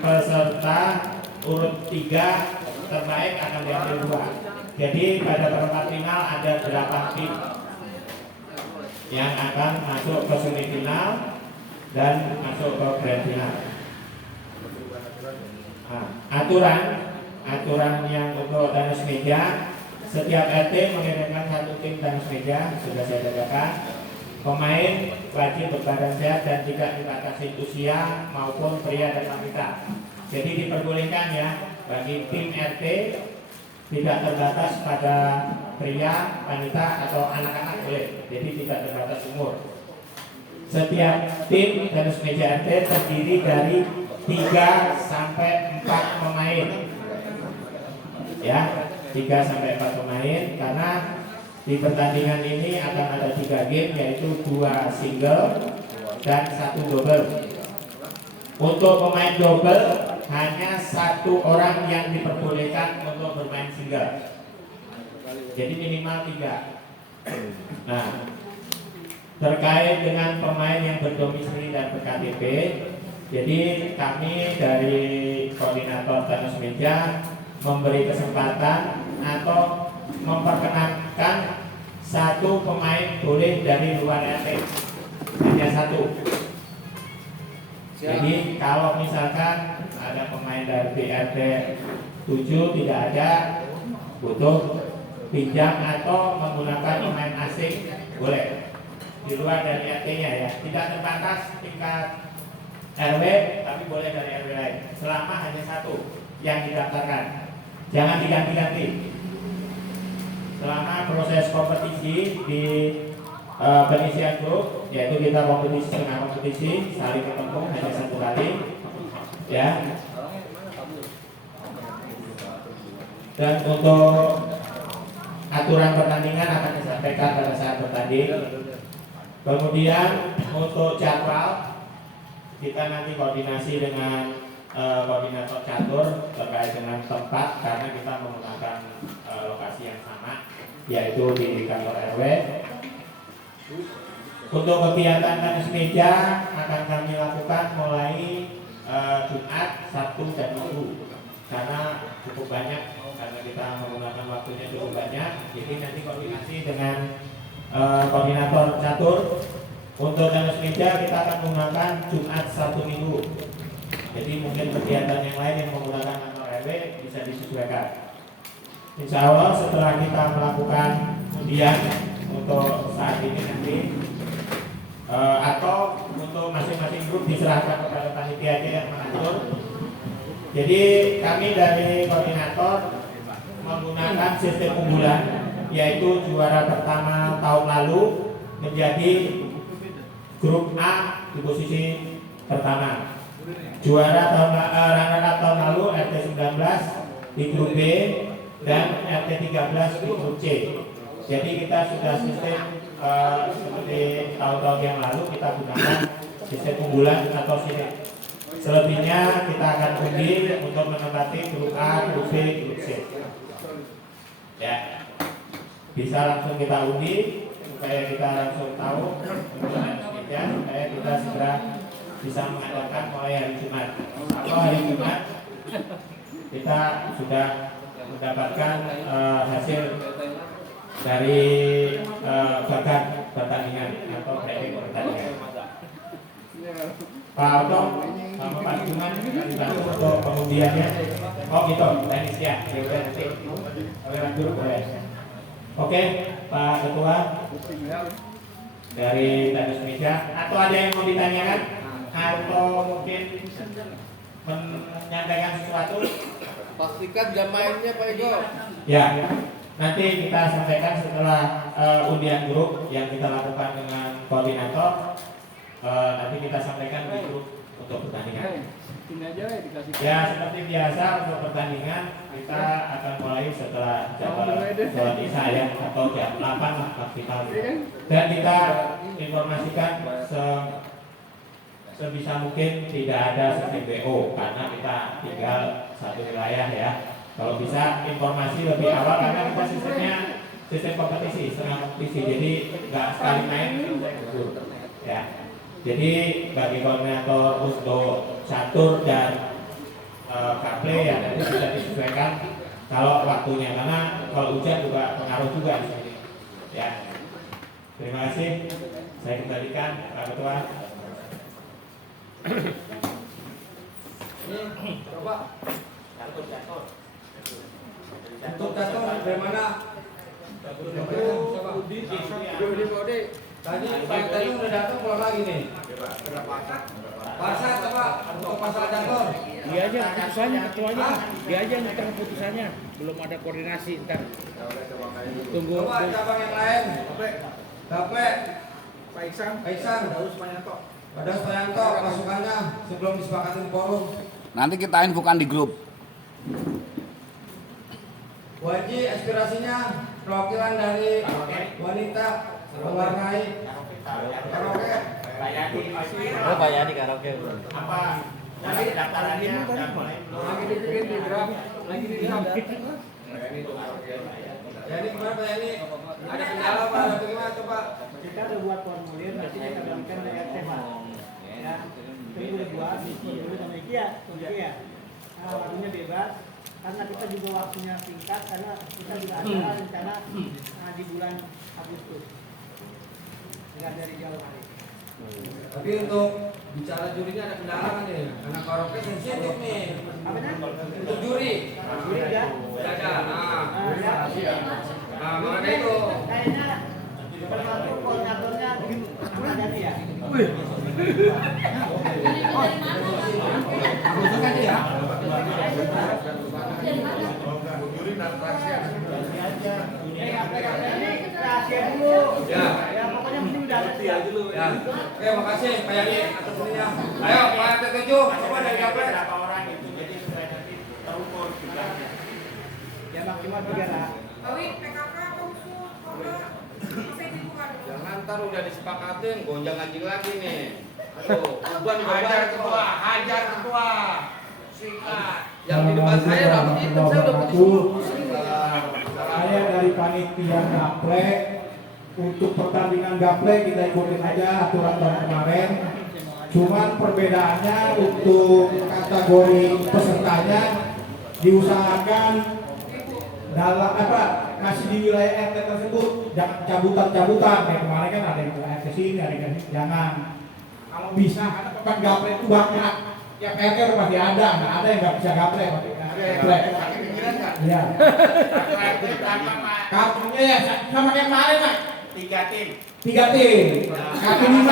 peserta urut 3 terbaik akan diambil 2. Jadi pada perempat final ada 8 tim yang akan masuk ke semifinal dan masuk ke grand final. Nah, aturan yang untuk tenis meja, setiap RT mengirimkan 1 tim tenis meja, sudah saya katakan. Pemain wajib berbadan sehat dan tidak dibatasi usia maupun pria dan wanita. Jadi diperbolehkan ya bagi tim RT tidak terbatas pada pria, wanita atau anak-anak boleh. Jadi tidak terbatas umur. Setiap tim tenis meja RT terdiri dari 3 sampai 4 pemain. Ya, 3 sampai 4 pemain karena di pertandingan ini akan ada 3 game, yaitu 2 single dan 1 double. Untuk pemain double hanya 1 orang yang diperbolehkan untuk bermain single. Jadi minimal 3. Nah, terkait dengan pemain yang berdomisili dan berKTP, jadi kami dari koordinator tenis meja memberi kesempatan atau memperkenankan 1 pemain boleh dari luar RT, hanya 1. Jadi kalau misalkan ada pemain dari RT 7 tidak ada, butuh pinjam atau menggunakan pemain asing boleh di luar dari RT-nya ya, tidak terbatas tingkat RW, tapi boleh dari RW lain selama hanya 1 yang didaftarkan, jangan diganti-ganti. Selama proses kompetisi di penyisian grup, yaitu kita kompetisi dengan kompetisi saling ketemu hanya 1 kali ya. Dan untuk aturan pertandingan akan disampaikan pada saat bertanding. Kemudian untuk jadwal kita nanti koordinasi dengan koordinator catur terkait dengan tempat, karena kita menggunakan lokasi yang sama, yaitu di kantor RW. Untuk kegiatan tenis meja akan kami lakukan mulai Jumat, Sabtu, dan Minggu karena cukup banyak, karena kita menggunakan waktunya cukup banyak. Jadi nanti koordinasi dengan koordinator catur. Untuk tenis meja kita akan menggunakan Jumat, Sabtu, Minggu. Jadi Jadi mungkin kegiatan yang lain yang menggunakan kantor RW bisa disesuaikan. Insya Allah setelah kita melakukan undian untuk saat ini nanti atau untuk masing-masing grup diserahkan kepada panitia aja yang mengatur. Jadi kami dari koordinator menggunakan sistem unggulan, yaitu juara pertama tahun lalu menjadi grup A di posisi pertama. Juara runner-up tahun lalu RT 19 di grup B dan RT 13 di grup C. Jadi kita sudah sistem seperti tahun-tahun yang lalu kita gunakan sistem unggulan atau sistem. Selebihnya kita akan undi untuk menempati grup A, grup B, grup C. Ya, bisa langsung kita undi supaya kita langsung tahu supaya kita segera bisa mengadakan mulai hari Jumat atau hari Jumat kita sudah mendapatkan hasil dari bakat pertandingan atau ranking pertandingan. Pak Otong sama Pak Juman dibantu untuk pengundiannya. Oh gitu, teknis ya. Oke, Pak Ketua dari tenis meja. Atau ada yang mau ditanyakan? Atau mungkin menyampaikan sesuatu? Pastikan jam mainnya Pak Ego. Ya, nanti kita sampaikan setelah undian grup yang kita lakukan dengan koordinator. Nanti kita sampaikan di grup untuk pertandingan. Ya, seperti biasa untuk pertandingan kita akan mulai setelah sholat isya ya, atau jam 8 lah maksimal. Dan kita informasikan sebisa mungkin tidak ada sistem BO karena kita tinggal satu wilayah ya. Kalau bisa informasi lebih awal karena kita sistem kompetisi, setengah kompetisi, jadi nggak sekali main ya. Jadi bagi koordinator untuk catur dan kaple ya nanti bisa disesuaikan kalau waktunya, karena kalau hujan juga pengaruh juga di sini. Ya, terima kasih. Saya kembalikan Pak Ketua. Coba. Untuk catur dari mana? Coba. Di Tadi Pak Tayung udah datang pulang lagi nih. Pasar coba untuk masalah catur. Dia aja keputusannya, ketuanya. Dia aja yang keputusannya. Belum ada koordinasi ntar. Tunggu. Coba cabang yang lain. Gaple. Pak Iksan. Daus Payanto masukannya sebelum disepakatin forum. Nanti kita infokan di grup. Waji aspirasinya perwakilan dari wanita mewarnai karaoke. Oh, Pak Yani karaoke. Apa dari daftarannya dan mulai Lagi dibikin di draft, lagi di draft. Jadi gimana Pak Yani? Ada kendala Pak? Ada bagaimana coba? Kita udah buat formulir, nanti kita berikan ke RT Pak. Ya, tunggu buat dulu sama Ikia. Waktunya bebas, karena kita juga waktunya singkat, karena kita juga ada rencana di bulan Agustus. Enggak dari jauh hari. Tapi untuk bicara jurinya ada kendala kan nih? Karena karaoke sensitif nih. Untuk juri. Juri ya? Udah ada. Nah, makanya itu. Kayaknya termasuk koordinatornya Ahmad Dhani ya? Rahasia dulu. Ya. Ya pokoknya mending udah ada Ya. Oke, makasih Pak Yani atas ininya. Ayo Pak RT 7, coba dari Gaple. berapa orang itu, jadi supaya nanti terukur juga. ya maksimal 3 lah. Jangan ntar udah disepakatin, gonjang anjing lagi nih. Aduh, beban hajar ketua. Singkat. Yang di depan saya rambut hitam, saya udah putih. Saya dari panitia Gaple. Untuk pertandingan Gaple kita ikutin aja aturan tahun kemarin. Cuman perbedaannya untuk kategori pesertanya diusahakan dalam masih di wilayah RT tersebut, jangan cabutan-cabutan kayak kemarin kan ada yang ke RT sini, ada yang ke sini, jangan. Kalau bisa karena pekan Gaple itu banyak, Ya PRT udah pasti ada, nggak ada yang nggak bisa gaplek. Gaplek. Iya. Kartunya ya sama kayak kemarin lah. 3 tim. 3 tim. Kartu 5,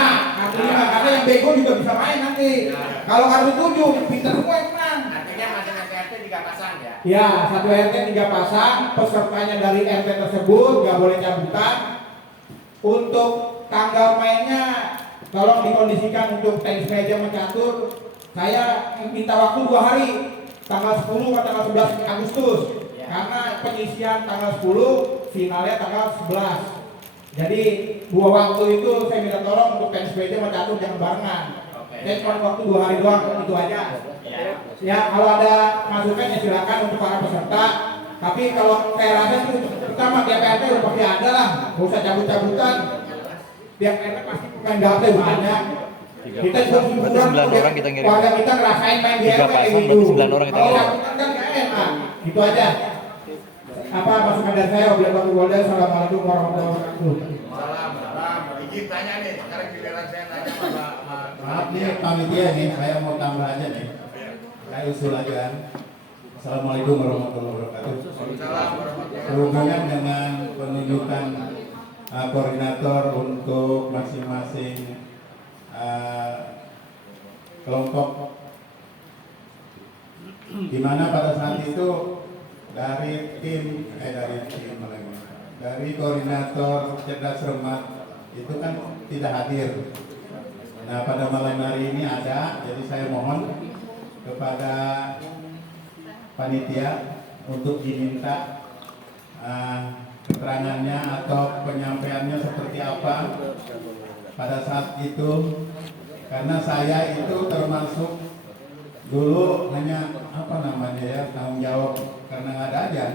karena yang bego juga bisa main nanti. Kalau kartu 7, pintar semua yang menang. Artinya masing-masing RT 3 pasang ya. Ya, satu RT 3 pasang, pesertanya dari RT tersebut nggak boleh cabutan. Untuk tanggal mainnya, tolong dikondisikan untuk tenis meja mencatur. Saya minta waktu 2 hari, tanggal 10 atau tanggal 11 Agustus. Karena penyisian tanggal 10, finalnya tanggal 11. Jadi 2 waktu itu saya minta tolong untuk tenis meja mencatur jangan barengan. Saya cuma waktu 2 hari doang, itu aja. Ya, kalau ada masukan ya silakan untuk para peserta. Tapi kalau saya rasa sih untuk pertama tiap RT udah pasti ada lah, nggak usah cabut-cabutan. Tiap RT pasti main gaple banyak. Kita juga Berarti 9 orang kita ngirim. warga kita ngerasain main di 3 RT pasang, gitu. berarti 9 orang kita Kalau ngirim. cabutan kan nggak enak. Gitu aja. Apa masukan dari saya? Assalamualaikum warahmatullahi wabarakatuh. Salam. Izin tanya nih, sekarang giliran saya nanya sama Maaf nih panitia nih, saya mau tambah aja nih. Saya usul aja. Assalamualaikum warahmatullahi wabarakatuh. Salam warahmatullahi Berhubungan dengan penunjukan koordinator untuk masing-masing kelompok, di mana pada saat itu dari koordinator cerdas cermat itu kan tidak hadir. Nah, pada malam hari ini ada, jadi saya mohon kepada panitia untuk diminta keterangannya atau penyampaiannya seperti apa pada saat itu, karena saya itu termasuk dulu hanya tanggung jawab karena nggak ada aja.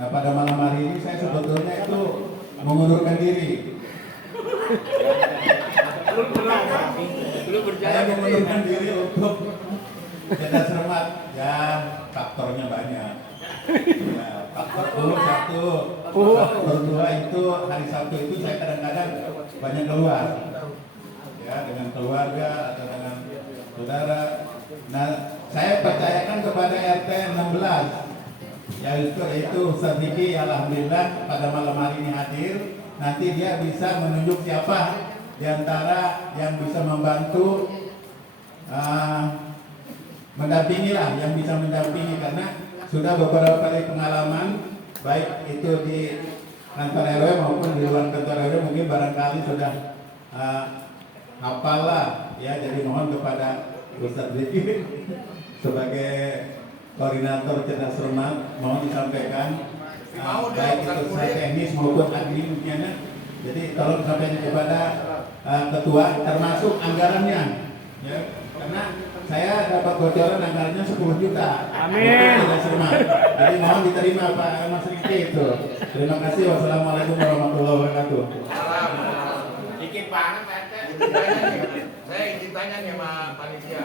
Nah, pada malam hari ini saya sebetulnya itu mengundurkan diri. Saya mengundurkan diri untuk cerdas cermat. Ya, faktornya banyak. Ya, faktor satu, faktor 2 itu hari Sabtu itu saya kadang-kadang banyak keluar. Ya, dengan keluarga atau dengan saudara. Nah, saya percayakan kepada RT 16, yaitu Ustaz Diki. Alhamdulillah pada malam hari ini hadir. Nanti dia bisa menunjuk siapa di antara yang bisa membantu mendampingi lah, yang bisa mendampingi, karena sudah beberapa kali pengalaman baik itu di kantor RW maupun di luar kantor RW, mungkin barangkali sudah hafal lah ya. Jadi mohon kepada Ustaz Diki sebagai koordinator cerdas cermat mohon disampaikan baik itu secara teknis maupun adminnya. Jadi tolong sampaikan kepada ketua termasuk anggarannya ya, karena saya dapat bocoran anggarannya 10 juta. Amin. Jadi mohon diterima Pak Mas Riki itu. Terima kasih. Wassalamualaikum warahmatullahi wabarakatuh. Salam. Dikit banget Pak. Saya izin tanya nih sama panitia.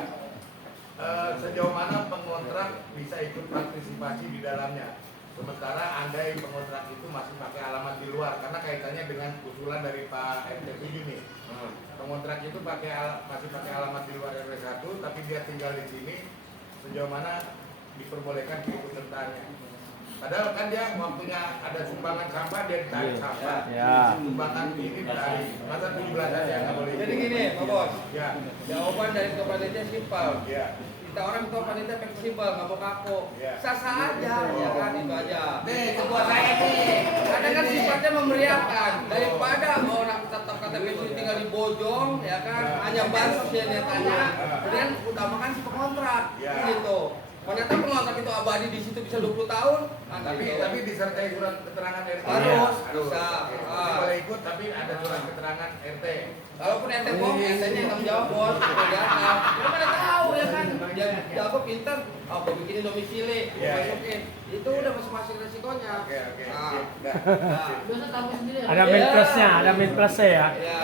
Sejauh mana pengontrak bisa ikut partisipasi di dalamnya? Sementara andai pengontrak itu masih pakai alamat di luar, karena kaitannya dengan usulan dari Pak RT 7 nih. Pengontrak itu masih pakai alamat di luar RW 1, tapi dia tinggal di sini. Sejauh mana diperbolehkan ikut sertanya? Padahal kan dia waktunya ada sumbangan sampah, dia ditarik sampah. Sumbangan ini ditarik. Masa 17 aja nggak boleh. Jadi gini, Pak Bos. Ya. Jawaban dari ketua panitia simpel. Ya. Kita orang ketua panitia fleksibel, nggak mau kaku. Ya. Sah-sah aja, ya kan, itu aja. Nih, ketua saya nih. Karena kan sifatnya memeriahkan. Daripada orang tetap KTP itu tinggal di Bojong, ya kan, hanya bansos ya nyatanya. Kemudian utamakan si pengontrak, gitu. Ternyata pengontrak itu abadi di situ bisa 20 tahun. Tapi disertai surat keterangan RT. Harus. Bisa. Boleh ikut tapi ada surat keterangan RT. Kalaupun RT bohong, RT-nya yang tanggung jawab bos. Kita mana tahu ya kan. Dia jago pintar. Oh, gue bikinin domisili, masukin. Itu udah masing-masing resikonya. Oke. Biasa tahu sendiri. Ada min plusnya, ada min plusnya ya. Iya.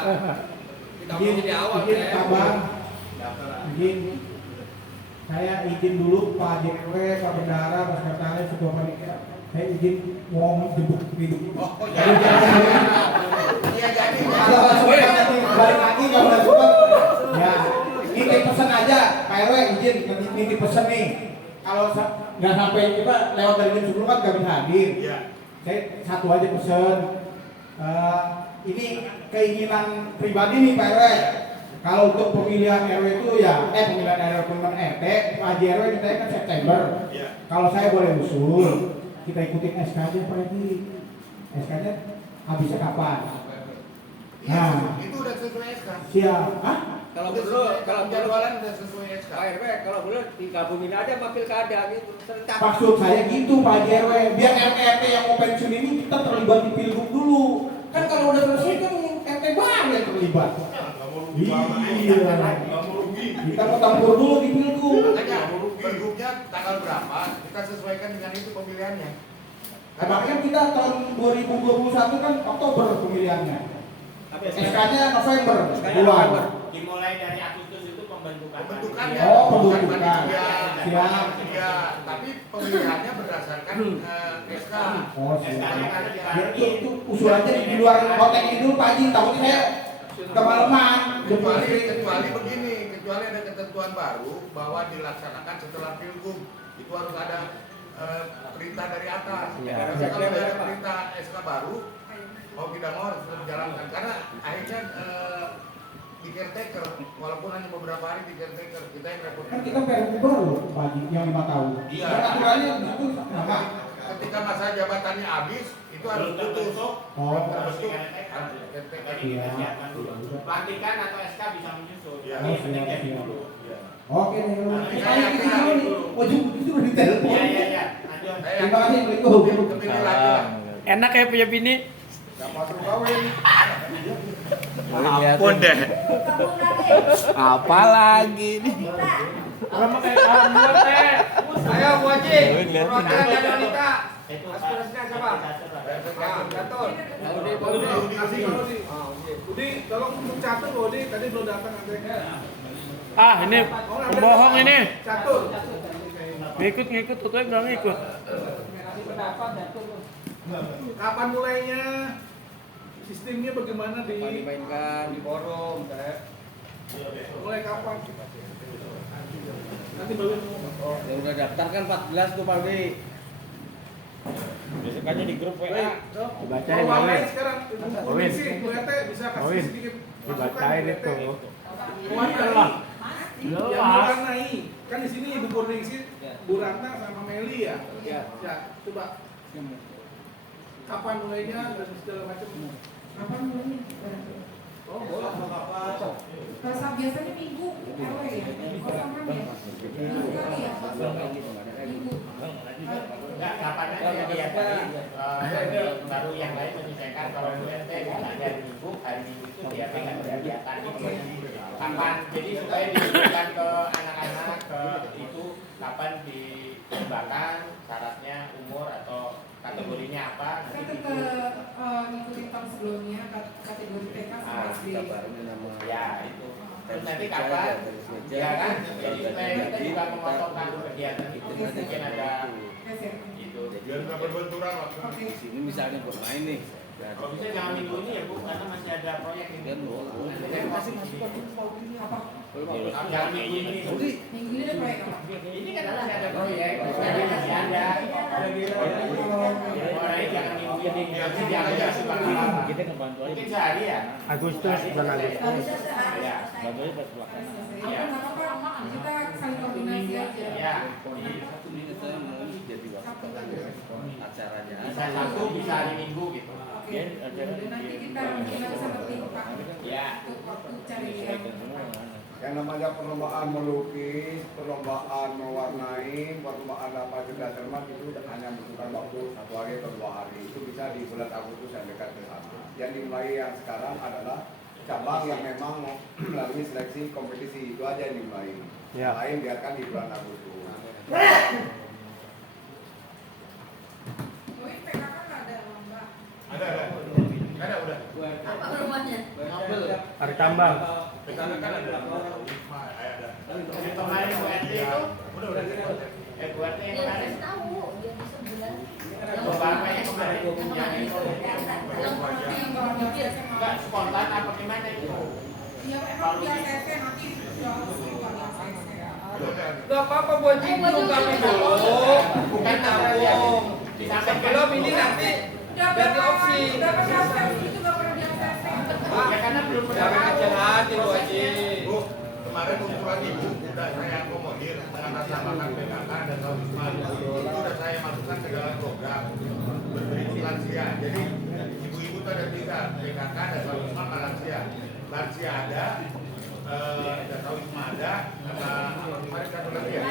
Kita mau di awal izin ya. kabar, izin saya izin dulu Pak JW, Pak Bendara, Pak Sekretaris, Ketua Panitia. Saya izin mau jemput hidup. Iya jadi. Kalau nggak suka nanti balik lagi, kalau nggak suka ya ini pesan aja. Pak RW izin nitip pesen nih. Kalau nggak sampai kita lewat dari jam 10 kan nggak bisa hadir. Iya. Saya satu aja pesen. Ini keinginan pribadi nih Pak RW. Kalau untuk pemilihan RW itu ya, pemilihan RW pemilihan RT, Pak Haji RW kita kan September. Iya. Kalau saya boleh usul, kita ikutin SK aja Pak Haji. SK-nya habisnya kapan? Nah, Itu udah sesuai SK. siap. Hah? Kalau perlu, kalau jadwalan udah sesuai SK. Pak RW kalau perlu digabungin aja sama pilkada gitu serentak. Maksud saya gitu Pak Haji RW, biar RT yang mau pensiun ini kita terlibat di pilgub dulu. Kan kalau udah selesai kan RT baru yang terlibat. Iya. Kita mau tampur dulu di pilgub. Makanya pergubnya tanggal berapa kita sesuaikan dengan itu pemilihannya. Makanya kita tahun 2021 kan Oktober pemilihannya. SK-nya November. Bulan. Dimulai dari Agustus itu pembentukan. Pembentukannya. Oh, pembentukan. Siap. Siap. Ya, tapi pemilihannya berdasarkan SK. Oh, siap. Ya, itu usulannya di luar konteks ini dulu Pak Haji. Takutnya saya kemalaman. Kecuali begini, kecuali ada ketentuan baru bahwa dilaksanakan setelah pilgub. Itu harus ada perintah dari atas. Kalau ada perintah SK baru, mau tidak mau harus dijalankan. Karena akhirnya di caretaker, walaupun hanya beberapa hari di caretaker, kita yang repot. Kan kita PRU baru Pak Haji yang 5 tahun. Iya. Kan aturannya itu sama. Ketika masa jabatannya habis, itu harus putus. Oh. Terbentuk Iya. Pelantikan atau SK bisa menyusul. Iya. Tapi yang penting jadi dulu. Oke, Saya kita dulu nih. Ujung itu udah ditelepon. Iya. Lanjut. Terima kasih, Assalamualaikum. Kepilih lagi. Enak ya punya bini. Dapat kawin. Ampun deh. Apa lagi nih? Sama kayak alam buat teh. Ayo Bu Haji, Lihat. perwakilan dari wanita. Itu Aspirasinya siapa? Gatot. Udi, tolong catur loh, Udi. Tadi belum datang nanti. Ah, ini pembohong ini. Catur. Ngikut, tuh nggak ngikut. Kapan mulainya? Sistemnya bagaimana di? Dimainkan di forum, Mulai kapan? Nanti baru. Ya udah daftar kan 14 tuh Pak Udi. Besokannya di grup WA. Dibacain Bawin. Sekarang kondisi Bu RT bisa kasih sedikit Dibacain itu. Kuatan lah. yang mewarnai. Kan di sini Ibu Purningsi, Bu Ratna sama Meli ya. Ya. Ya, coba. Kapan mulainya dan segala macam. Kapan mulainya? Oh, boleh. Kalau biasanya minggu RW ya? Kosangan ya? Minggu kali ya? Minggu. Enggak, kapan aja dia baru yang lain menyesuaikan kalau UMT misalnya hari Minggu itu dia pegang kegiatan itu kapan, jadi supaya diberikan ke anak-anak ke itu kapan dikembangkan syaratnya umur atau kategorinya apa Saya tetap ngikutin tahun sebelumnya kategori TK sama SD. ya itu terus nanti kapan ya kan, jadi supaya kita juga memotongkan kegiatan itu mungkin ada Yes, ya. itu Biar nggak berbenturan waktu. Oke. Sini misalnya bermain nih. kalau bisa jangan minggu ini ya Bu, karena masih ada proyek ini nanti saya kasih Apa? jangan minggu ini Minggu ini ada proyek apa? ini kan masih ada proyek masih ada orang jangan minggu ini nanti jangan kasih lama Kita ngebantu aja. mungkin sehari ya Agustus, bulan Agustus. Harusnya sehari. ya Bantu aja pas pelaksanaan. Apa nggak apa-apa? Kita saling koordinasi aja. ya Sabtu kan? Acaranya. bisa Sabtu bisa hari Minggu gitu Oke. Dan nanti kita bisa bertemu Pak. ya Untuk waktu cari yang tepat. Yang namanya perlombaan melukis, perlombaan mewarnai, perlombaan apa juga cermat itu hanya membutuhkan waktu 1 hari atau 2 hari. Itu bisa di bulan Agustus yang dekat ke sana. Yang dimulai yang sekarang adalah cabang yang memang melalui seleksi kompetisi, itu aja yang dimulai. Ya. Lain biarkan di bulan Agustus. Mungkin PKK nggak ada lomba. Ada udah. Apa rumahnya? Hari tambang. Pekan kan ada. Ada. kemarin URT itu Udah. URT yang kemarin tahu dia bisa bulan. beberapa yang kemarin Yang enggak spontan apa gimana itu Iya, emang di ACC nanti jauh sih kalau di ACC. Gak apa-apa buat jinjung kami dulu. Bukan tabung. Sebelum ini nanti ganti opsi. Berapa kali itu nggak pernah diakses? Ya karena belum pernah kecil hati Bu Haji. Bu, kemarin usulan ibu sudah saya akomodir dengan rasa makan PKK dan Wisma. Itu sudah saya masukkan ke dalam program berikut lansia. Jadi ibu-ibu itu ada 3, PKK dan Wisma lansia. Lansia ada, dan Wisma ada, sama kemarin satu lagi ya.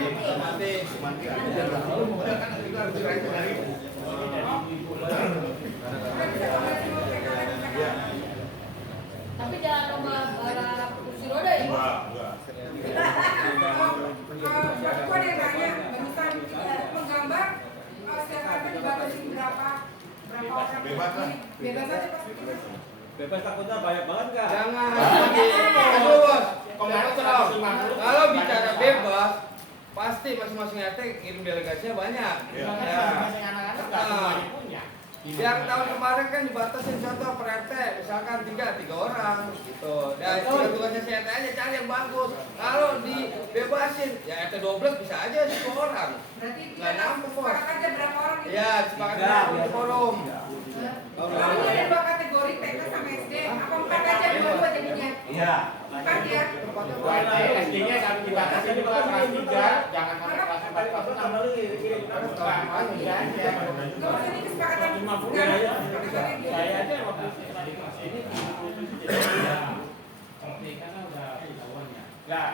Mati ada. Udah kan itu harus dirancang dari ibu. Ya. Tapi jangan lomba balap kursi roda ya? Enggak. Aku ada yang nanya, barusan kita menggambar setiap hari dibatasi berapa orang? Bebas lah. Bebas aja pasti. Bebas takutnya banyak banget nggak? Jangan. Aduh bos. Kalau bicara bebas, pasti masing-masing RT kirim delegasinya banyak. Ya. Yang tahun kemarin kan dibatasin contoh per RT, misalkan 3 orang gitu. Dan tugasnya si RT aja cari yang bagus. Kalau dibebasin, ya RT 12 bisa aja 10 orang. Berarti Nggak nyampe bos. sepakat aja berapa orang itu? Ya, sepakatnya di forum. Kalau ada 2 kategori TK sama SD, apa 4 aja 2 jadinya? Iya. 4 ya? SD-nya kami dibatasi di kelas 3, jangan sampai kelas 4 kelas 6 dulu. Enggak usah ini kesepakatan. Saya aja waktu ini Enggak,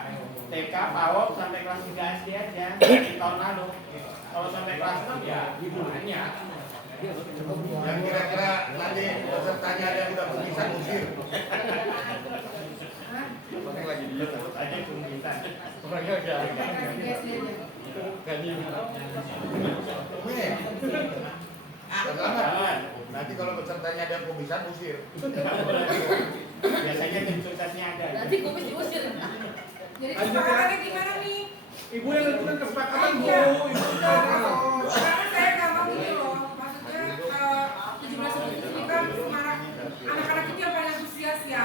TK, PAUD sampai kelas 3 SD aja di tahun lalu. Kalau sampai kelas 6 ya banyak. Yang kira-kira nanti pesertanya ada yang udah bisa musir. Lagi di YouTube aja kemudian. Orangnya udah. Selamat. Nanti kalau pesertanya ada yang bisa musir. Biasanya tim suksesnya ada. Nanti kumis diusir. Jadi kesepakatannya gimana nih? Ibu yang tentukan kesepakatan Bu. Karena saya nggak mau gitu loh. Maksudnya 17 Agustus ini kan semangat anak-anak itu yang paling antusias ya.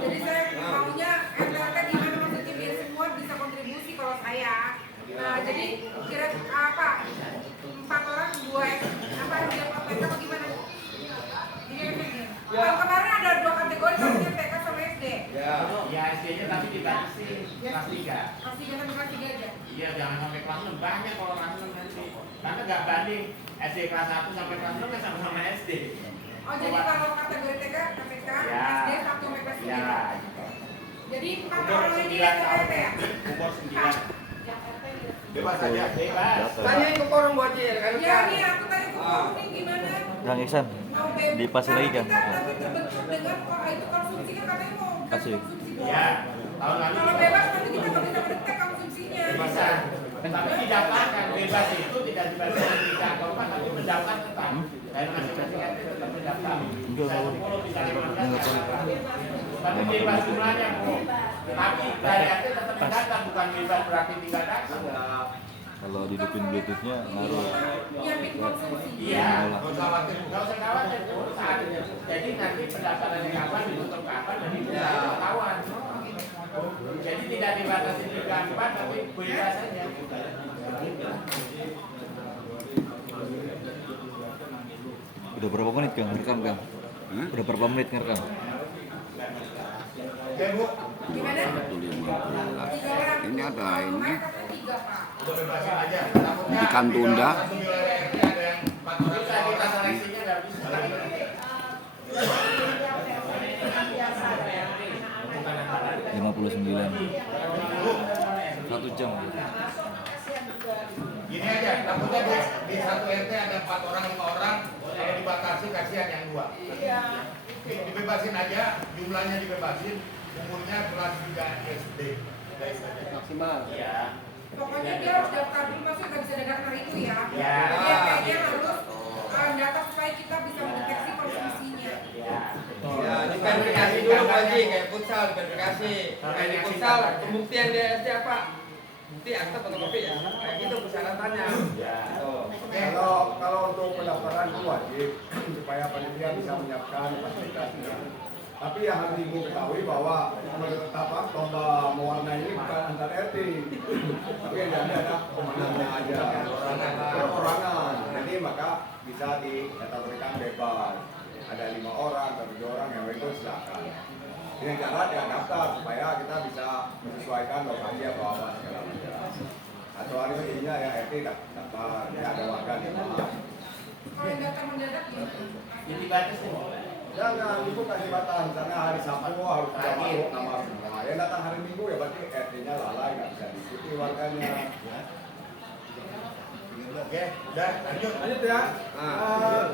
Jadi saya maunya RT gimana maksudnya biar semua bisa kontribusi kalau saya. Nah jadi kira apa? 4 orang 2 apa dia PK apa gimana? Tahun kemarin ada 2 kategori maksudnya TK sama SD. Ya SD-nya tapi dibatasi kelas 3. Kelas 3 sampai kelas 3 aja. Iya, jangan sampai kelas 6. Banyak kalau kelas 6 nanti. Karena nggak banding SD kelas 1 sampai kelas 6 kan sama-sama SD. Oh, jadi kalau kategori TK, KPK, Ya. SD 1 sampai kelas 3. Ya. Jadi 4 Umur orang ini 9 ya tahun. ya? Umur 9. Bebas aja. Bebas. Tanyain ke forum Bu Haji kan. Ya, nih aku tanya ke forum nih gimana? Kang Iksan, Mau bebas. dipasang lagi kan? Kita nanti terbentur dengan itu konsumsi kan katanya mau Kasih. konsumsi. Ya. Tahun lalu. Kalau bebas nanti kita nggak bisa mendetek konsumsinya. Bisa. Tapi didaftarkan bebas itu tidak dibatasi 3 atau 4 tapi mendaftar tetap. Dan masing-masing RT tetap mendaftar. Bisa 10, bisa 15. Tapi bebas jumlahnya Bu. Tapi dari RT tetap mendaftar, bukan bebas berarti tinggal daftar. Kalau dihidupin Bluetooth-nya ngaruh. Nyiapin konsumsi. Iya. Olah. Nggak usah khawatir Bu. Jadi nanti pendaftarannya kapan, ditutup kapan, jadi tidak ketahuan. Jadi tidak dibatasi 3-4 tapi bebas saja. Udah berapa menit Kang rekam Kang? Udah berapa menit ngerekam? Oke Bu. Gimana? 3 orang. Ini ada ini 3 Pak. Udah bebasin aja. Takutnya Ikan tunda. satu wilayah RT ada yang 4 orang. Bisa kita seleksinya nggak bisa. 59. 1 jam. Gini aja, takutnya di satu RT ada 4 orang 5 orang, kalau dibatasi kasihan yang 2. Dibebasin aja, jumlahnya dibebasin, umurnya kelas 3 SD. Maksimal. Iya. Pokoknya dia harus daftar dulu, maksudnya nggak bisa daftar itu ya. Ya. Dia kayaknya harus data supaya kita bisa mendeteksi konsumsinya. Iya. Ya, diverifikasi dulu Pak Haji, kayak futsal, diverifikasi. Kayak di futsal, pembuktian di SD apa? Bukti akta fotokopi ya. Kayak gitu persyaratannya. Ya. Kalau untuk pendaftaran itu wajib supaya panitia bisa menyiapkan fasilitasnya. Tapi yang harus ibu ketahui bahwa lomba mewarnai ini bukan antar RT, tapi yang ada pemenangnya aja, perorangan. Jadi maka bisa dikategorikan bebas. Ada 5 orang atau 7 orang yang ikut silakan. Dengan cara dia daftar supaya kita bisa menyesuaikan lokasi atau apa segala macam. Atau hari ini ya RT daftar, ya ada warga di mana. Kalau yang daftar mendadak gimana? Jadi batas nih. Jangan, ibu kasih batas, misalnya hari Sabtu harus ada masuk nama semua. Yang datang hari Minggu ya berarti RT-nya lalai, nggak bisa diikuti warganya. Oke, udah lanjut. Lanjut ya.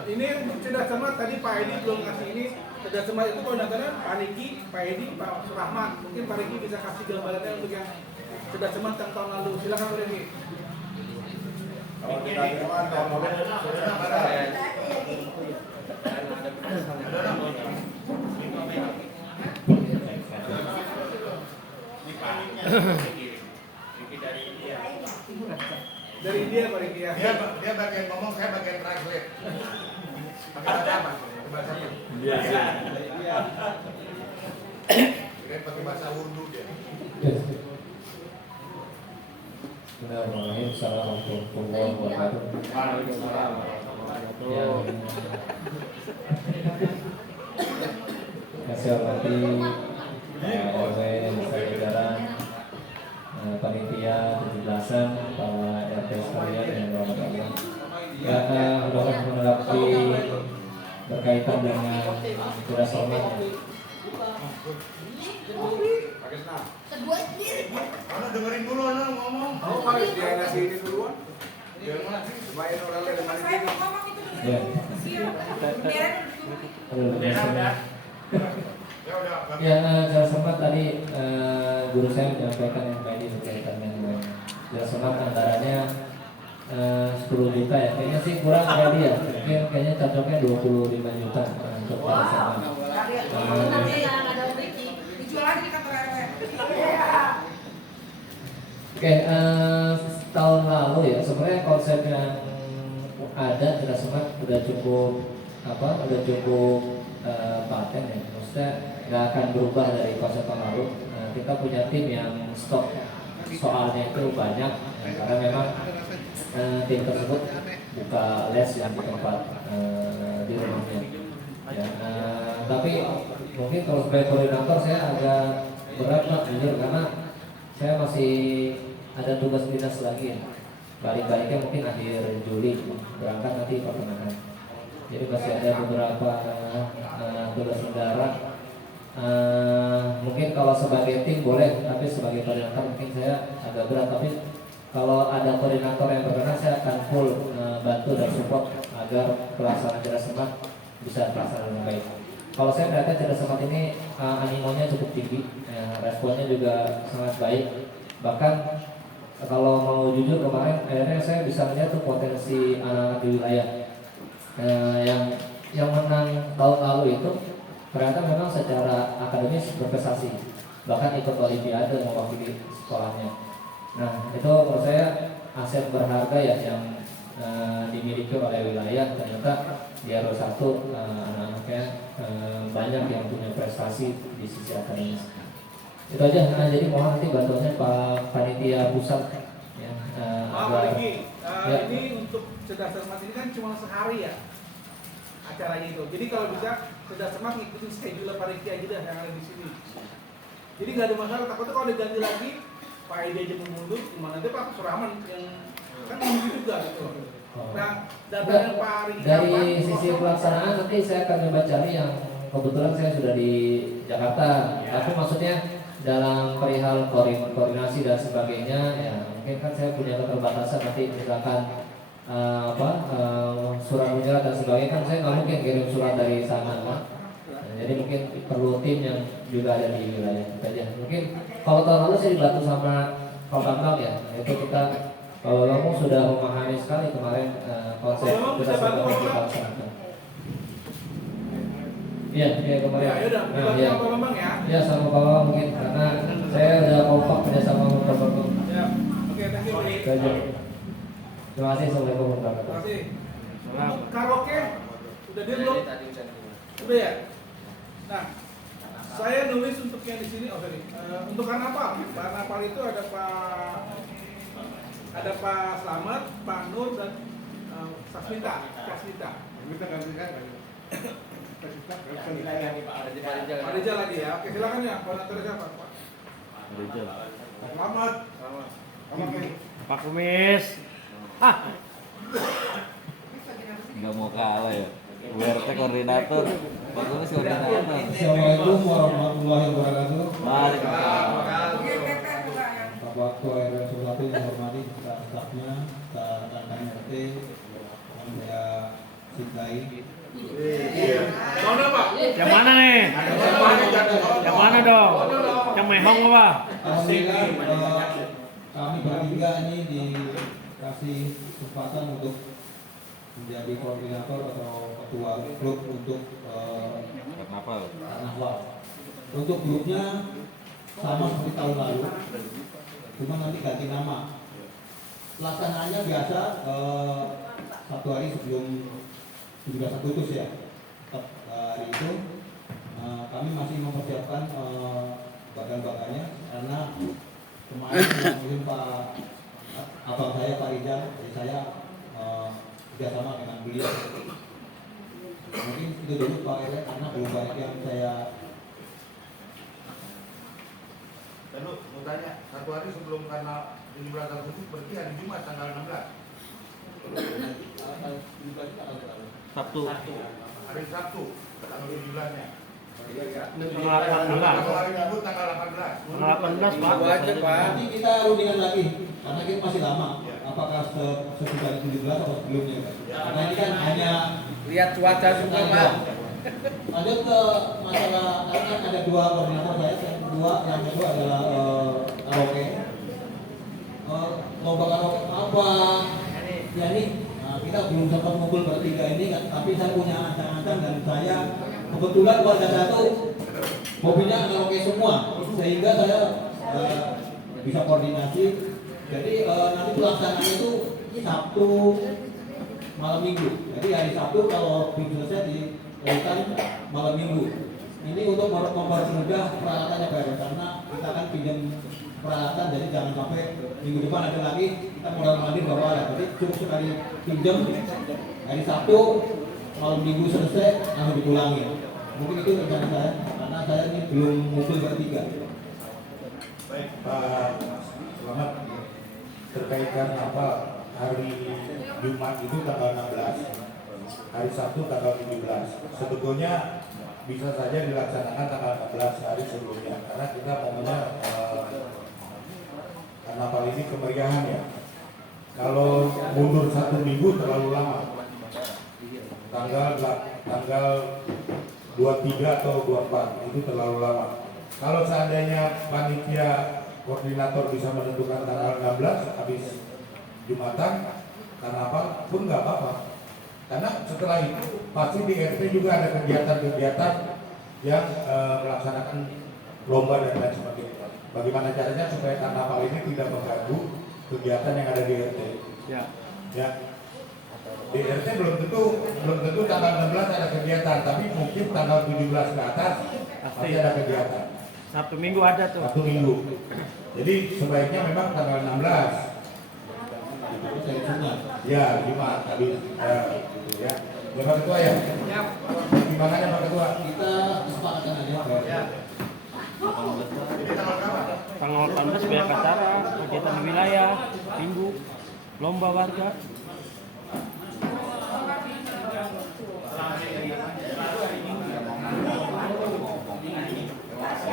Ini untuk cerdas cermat tadi Pak Edi belum kasih ini. Cerdas cermat itu koordinatornya Pak Niki, Pak Edi, Pak Rahmat. Mungkin Pak Niki bisa kasih gambarannya untuk yang cerdas cermat yang tahun lalu. Silakan Pak Niki. Kalau kita teman tahun lalu dari India Pak Niki ya. Dia bagian ngomong, saya bagian translate. Pakai bahasa apa? Bahasa apa? Dia pakai bahasa Urdu dia. Bismillahirrahmanirrahim. Assalamualaikum warahmatullahi wabarakatuh. Waalaikumsalam. Yang saya hormati RW saya jajaran, panitia 17-an, para RT sekalian yang berhormat Allah. Karena sudah menanggapi berkaitan dengan cerdas cermat. Kedua sendiri. Mana dengerin dulu anak ngomong. kamu harus dia ngasih ini duluan. Supaya orang lain mana Saya mau ngomong itu dulu. Biarin Ya, cerdas cermat tadi guru saya menyampaikan yang tadi berkaitan dengan cerdas cermat antaranya 10 juta ya. Kayaknya sih kurang kali ya. Mungkin kayaknya cocoknya 25 juta untuk cerdas cermat. dijual lagi di kantor RW. Oke, tahun lalu ya sebenarnya konsep yang ada cerdas cermat udah cukup paten ya. Maksudnya nggak akan berubah dari konsep tahun lalu. Kita punya tim yang stok soalnya itu banyak karena memang tim tersebut buka les yang di tempat di rumahnya. Ya, tapi mungkin kalau sebagai koordinator saya agak berat Pak jujur karena saya masih ada tugas dinas lagi ya. Balik-baliknya mungkin akhir Juli berangkat nanti pertengahan. Jadi masih ada beberapa tugas negara. Mungkin kalau sebagai tim boleh, tapi sebagai koordinator mungkin saya agak berat. Tapi kalau ada koordinator yang berkenan, saya akan full bantu dan support agar pelaksanaan cerdas cermat bisa terlaksana dengan baik. Kalau saya melihatnya cerdas cermat ini animonya cukup tinggi, responnya juga sangat baik. Bahkan kalau mau jujur kemarin akhirnya saya bisa melihat tuh potensi anak di wilayah yang menang tahun lalu itu ternyata memang secara akademis berprestasi, bahkan ikut olimpiade mewakili sekolahnya. Nah itu menurut saya aset berharga ya yang dimiliki oleh wilayah. Ternyata di RW1 anak-anaknya banyak yang punya prestasi di sisi akademis. Itu aja. Jadi mohon nanti bantuannya Pak Panitia Pusat ya, Pak Riki, ya. ini untuk cerdas cermat ini kan cuma sehari ya acaranya itu. Jadi kalau bisa cerdas cermat ngikutin schedule Pak Riki aja dah yang ada di sini. Jadi nggak ada masalah. Takutnya kalau diganti lagi Pak Edi aja mundur, gimana nanti Pak Suraman yang kan mundur juga gitu. Nah, datangnya Pak Riki dari sisi pelaksanaan nanti saya akan coba cari yang kebetulan saya sudah di Jakarta. Tapi maksudnya dalam perihal koordinasi dan sebagainya ya mungkin kan saya punya keterbatasan nanti misalkan surat menyurat dan sebagainya kan saya nggak mungkin kirim surat dari sana kan. Jadi mungkin perlu tim yang juga ada di wilayah kita aja. Mungkin kalau tahun lalu saya dibantu sama Pak Bambang ya, itu kita kalau kamu sudah memahami sekali kemarin konsep kita sudah kita laksanakan. Iya, kemarin. Ya udah, ya. Pak Bambang ya. Ya sama Pak Bambang mungkin karena saya udah kompak kerja sama Pak Bambang. Ya, oke, thank you. Terima kasih, assalamualaikum warahmatullahi Terima wabarakatuh. kasih. Untuk karaoke udah dia belum? Udah ya. Nah, Saya nulis untuk yang di sini, untuk Karnaval. Karnaval itu ada Pak Slamet, Pak Nur dan Sasmita. Kita gantikan. Pak Rizal lagi ya. Oke, silakan ya. Koordinatornya siapa, Pak? Rizal. Selamat. Pak Kumis. Nggak mau kalah ya. WRT koordinator. Pak Kumis koordinator. Assalamualaikum warahmatullahi wabarakatuh. Waalaikumsalam. Bapak Ketua RW 1 yang hormati stafnya, rekan-rekan RT yang saya cintai. Yang mana nih? Yang mana dong? Yang mehong apa? Alhamdulillah kami bertiga ini dikasih kesempatan untuk menjadi koordinator atau ketua klub untuk Karnaval. Untuk grupnya sama seperti tahun lalu, cuma nanti ganti nama. Pelaksanaannya biasa 1 hari sebelum 17 Agustus ya. Hari itu kami masih mempersiapkan bagan-bagannya karena kemarin mungkin abang saya Pak Rizal, jadi saya kerjasama dengan beliau. Mungkin itu dulu Pak RW karena belum banyak yang saya. Dan lu mau tanya, 1 hari sebelum karena 17 Agustus berarti hari Jumat tanggal 16. Sabtu. Hari Sabtu tanggal 17-nya. Tanggal 18. Kalau hari Minggu tanggal 18. Tanggal 18 Pak. Nanti kita rundingan lagi karena kita masih lama. Apakah sesudah 17 atau sebelumnya? Karena ini kan hanya Lihat cuaca juga, Pak. Lanjut ke masalah, karena kan ada 2 koordinator saya, yang kedua adalah karaoke. Lomba karaoke apa? Ya ini, kita belum sempat ngumpul bertiga ini kan, tapi saya punya ancang-ancang dan saya kebetulan warga satu mobilnya karaoke semua, sehingga saya bisa koordinasi. Jadi nanti pelaksanaannya itu Sabtu malam Minggu. Jadi hari Sabtu kalau selesai dilakukan malam Minggu. Ini untuk mempermudah peralatannya Pak, karena kita akan pinjam peralatan, jadi jangan sampai minggu depan ada lagi kita modal-modalin bawa alat. Jadi cukup sekali pinjam hari Sabtu malam Minggu selesai langsung dipulangi. Mungkin itu rencana saya karena saya ini belum ngumpul bertiga. Baik Pak Selamat, terkait apa hari Jumat itu tanggal 16, hari Sabtu tanggal 17. Sebetulnya bisa saja dilaksanakan tanggal 16 hari sebelumnya karena kita maunya karnaval ini kemeriahan ya. Kalau mundur 1 minggu terlalu lama. Tanggal 23 atau 24 itu terlalu lama. Kalau seandainya panitia koordinator bisa menentukan tanggal 16 habis Jumatan karnaval pun nggak apa-apa. Karena setelah itu pasti di RT juga ada kegiatan-kegiatan yang melaksanakan lomba dan lain sebagainya. Bagaimana caranya supaya karnaval ini tidak mengganggu kegiatan yang ada di RT? Ya. Di RT belum tentu tanggal 16 ada kegiatan, tapi mungkin tanggal 17 ke atas pasti ada kegiatan. Sabtu Minggu ada tuh. Sabtu Minggu. Jadi sebaiknya memang tanggal 16. Ya, Jumat habis gitu ya. Ya Pak Ketua ya. Gimana ya Pak Ketua? Kita kesepakatan aja Pak. Ya. Tanggal 18 banyak acara, kegiatan di wilayah, minggu, lomba warga.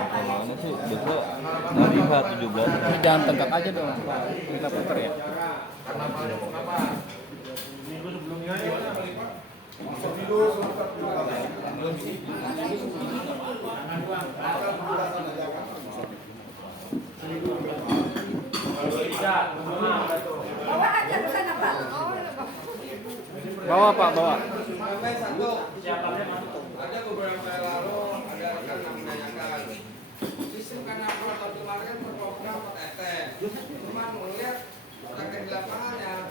Kemana sih? Besok hari H17. Jangan tegak aja dong. Kita putar ya. Minggu sebelumnya ya. Bawa aja ke sana, Pak. Bawa Pak, bawa. Sampai satu. Ada beberapa yang lalu ada rekan yang menanyakan sistem karnaval tahun kemarin kan berprogram PT. Cuma melihat praktek di lapangan ya.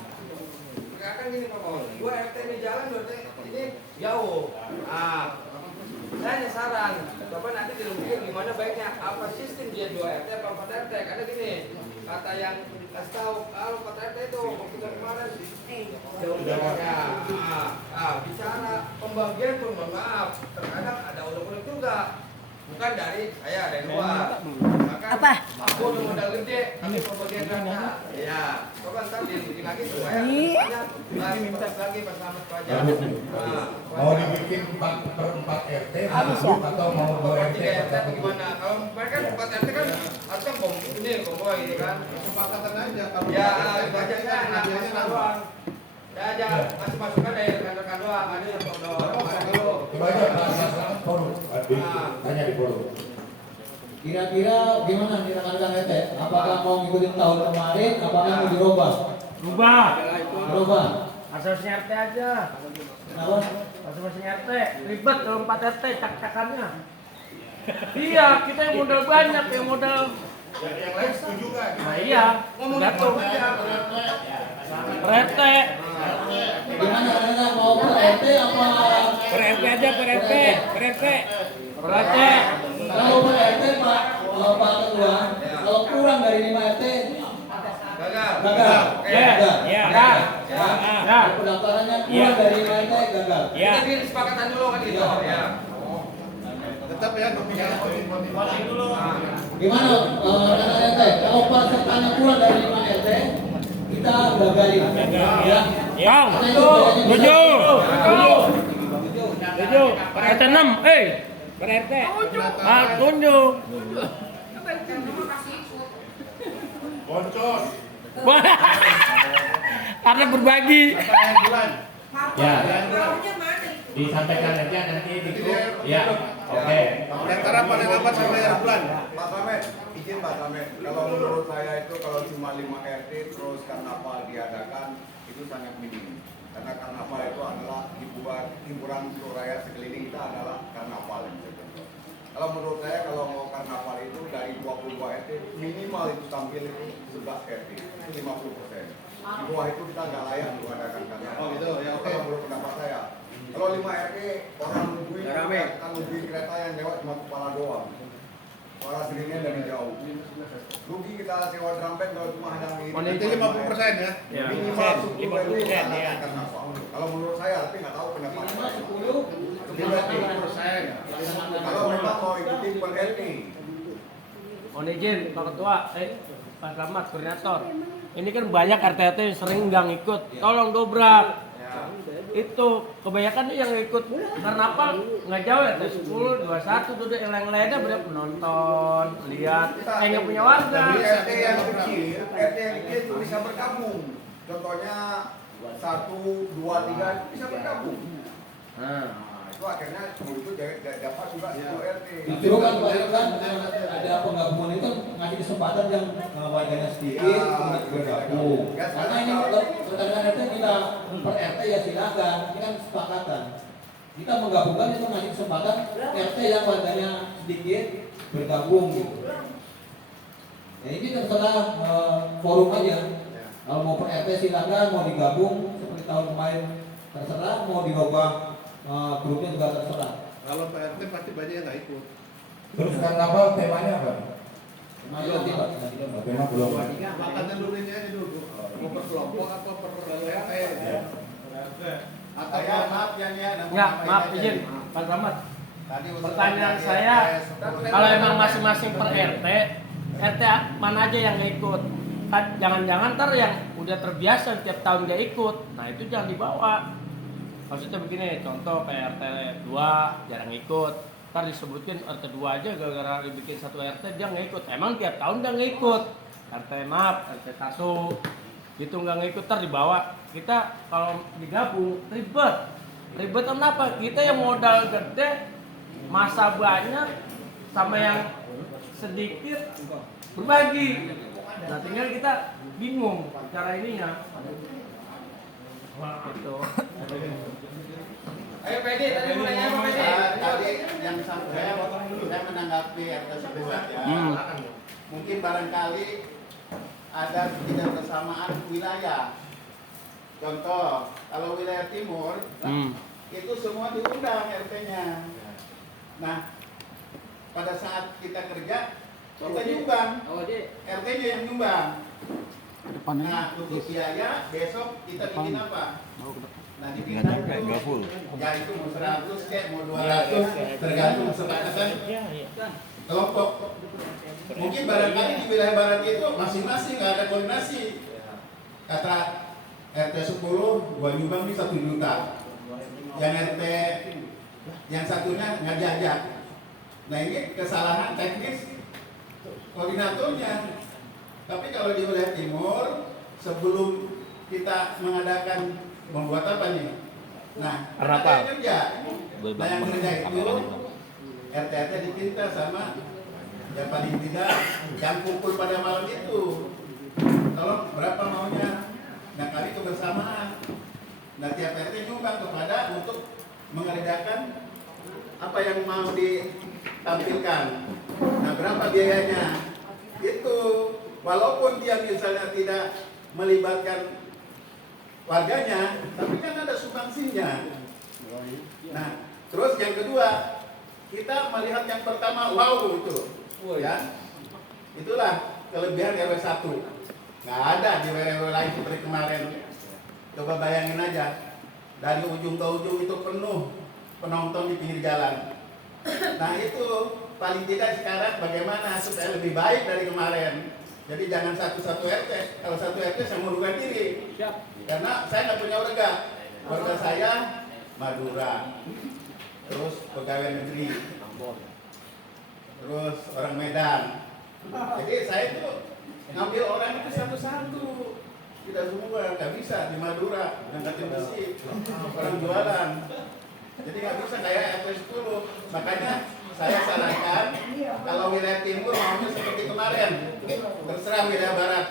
Kan gini Pak Bos, 2 RT ini jalan, 2 RT ini jauh. Nah, Saya hanya saran, coba nanti dirumpikan gimana baiknya, apa sistem dia 2 RT apa 4 RT. Karena gini, kata yang kasih tahu kalau 4 RT itu waktu kemarin jauh ya. Bicara pembagian pun mohon maaf, terkadang ada unek-unek juga. Bukan dari saya, dari luar. Maka aku udah modal gede, tapi pembagian data. Ya, coba ntar dibikin lagi supaya banyak lagi pas selamat pelajar. Mau dibikin 4/4 RT atau mau 2 RT? Gimana? Kalau mereka 4 RT kan harusnya kombo gitu kan. Kesepakatan aja. Ya, itu aja saya nanya doang. Ya aja, masih masukan dari rekan-rekan doang. Ada yang Coba aja bahas forum. Tanya di forum. Kira-kira gimana nih rekan-rekan RT? Apakah mau ngikutin tahun kemarin? Apakah mau dirubah? Berubah. Asosiasi RT aja. Kenapa? Asosiasi RT ribet kalau 4 RT cak-cakannya. Iya, kita yang modal banyak, yang modal. Yang lain setuju kan? Nah iya, jatuh. Per RT. Gimana rekan mau per RT apa? Per RT aja, per RT. Per RT. Kalau per RT Pak Ketua, kalau kurang dari 5 RT gagal. Ya. Pendaftarannya kurang dari 5 RT gagal. Kita bikin kesepakatan dulu kan gitu. Ya. Tetap ya, Gimana rekan RT? Kalau pesertanya kurang dari 5 RT, kita gagalin. Ya. Yang. Tujuh. Per RT 6. Per RT. Tunjuk. Boncos. Karena berbagi. Ya. Maunya mana itu? Disampaikan aja nanti di grup. Ya. Oke. Antara paling lambat sampai bulan. Pak Samet, izin Pak Samet, kalau menurut saya itu kalau cuma 5 RT terus karnaval diadakan itu sangat minim. Karena karnaval itu adalah hiburan untuk rakyat sekeliling kita adalah karnaval yang saya contoh. Kalau menurut saya kalau mau karnaval itu dari 22 RT minimal itu tampil itu 11 RT, itu 50%. Di bawah itu kita nggak layak untuk mengadakan karnaval. Oh gitu, ya oke. Kalau menurut pendapat saya. Kalau 5 RT orang nungguin kereta yang lewat cuma kepala doang. Suara sirinnya dari jauh. Rugi kita sewa drum band kalau cuma hanya Nanti 50% ya. minimal 10 RT karnaval. Kalau menurut saya, tapi nggak tahu pendapat saya. 10%. Kalau memang mau ikutin per RT. Mohon izin Pak Ketua, Pak Selamat, koordinator. Ini kan banyak RT-RT yang sering nggak ngikut. Tolong dobrak. Itu kebanyakan yang ikut karnaval nggak jauh ya, 10, 21 tuh yang lainnya berapa penonton, lihat, nggak punya warga. RT yang kecil itu bisa bergabung. Contohnya 1, 2, 3 bisa bergabung. Nah, itu akhirnya itu dapat juga 10 RT. Justru kan ada penggabungan itu ngasih kesempatan yang warganya sedikit untuk bergabung. Karena ini rekan-rekan RT kita per RT ya silakan, ini kan kesepakatan. Kita menggabungkan itu ngasih kesempatan RT yang warganya sedikit bergabung gitu. Ya ini terserah forum aja. Kalau mau per RT silakan, mau digabung seperti tahun kemarin terserah, mau dirubah grupnya juga terserah. Kalau PRT pasti banyak yang nggak ikut. Terus karnaval temanya apa? Tema belum. Makan tenturinnya aja dulu. Mau per kelompok apa per RT? Atau ya maaf ya nih Ya, maaf izin Pak Selamat. Pertanyaan saya, kalau emang masing-masing per RT mana aja yang ikut? Jangan-jangan ntar yang udah terbiasa tiap tahun dia ikut, nah itu jangan dibawa. Maksudnya begini, contoh kayak RT 2 jarang ikut, ntar disebutin RT 2 aja gara-gara dibikin satu RT dia nggak ikut. Emang tiap tahun dia nggak ikut. RT 1 gitu nggak ikut, ntar dibawa. Kita kalau digabung ribet kenapa? Kita yang modal gede, masa banyak, sama yang sedikit berbagi. Nah tinggal kita bingung cara ininya. Gitu. Ayo Pedi, tadi mau nanya apa Pedi? Tadi yang saya menanggapi RT tersebut ya. Mungkin barangkali ada ketidakbersamaan wilayah. Contoh, kalau wilayah timur itu semua diundang RT-nya. Nah, pada saat kita kerja, kita nyumbang. RT-nya yang nyumbang. Nah, untuk biaya besok kita bikin apa? Nah, di kita nggak full. Ya itu mau 100 kayak mau 200 tergantung kesepakatan kelompok. Mungkin barangkali di wilayah barat itu masing-masing nggak ada koordinasi. Kata RT 10 gua nyumbang nih 1 juta. Yang RT yang satunya nggak diajak. Nah ini kesalahan teknis koordinatornya. Tapi kalau di wilayah timur sebelum kita mengadakan membuat apa nih? Nah, yang kerja. Nah yang kerja itu RT dipinta sama yang paling tidak yang kumpul pada malam itu. Tolong berapa maunya? Nah kali kebersamaan. Nah tiap RT nyumbang kepada untuk mengerjakan apa yang mau ditampilkan. Nah berapa biayanya? Itu walaupun dia misalnya tidak melibatkan warganya, tapi kan ada sumbangsinya. Nah, terus yang kedua, kita melihat yang pertama, wow itu, ya, itulah kelebihan RW 1. Nggak ada di RW lain seperti kemarin. Coba bayangin aja, dari ujung ke ujung itu penuh penonton di pinggir jalan. Nah itu paling tidak sekarang bagaimana supaya lebih baik dari kemarin. Jadi jangan satu-satu RT. Kalau satu RT saya mengundurkan diri. Karena saya nggak punya warga. Warga saya Madura, terus pegawai negeri, terus orang Medan. Jadi saya itu ngambil orang itu satu-satu. Tidak semua, nggak bisa di Madura ngangkatin besi, orang jualan. Jadi nggak bisa kayak RT 10. Makanya saya sarankan kalau wilayah timur maunya seperti kemarin, terserah wilayah barat.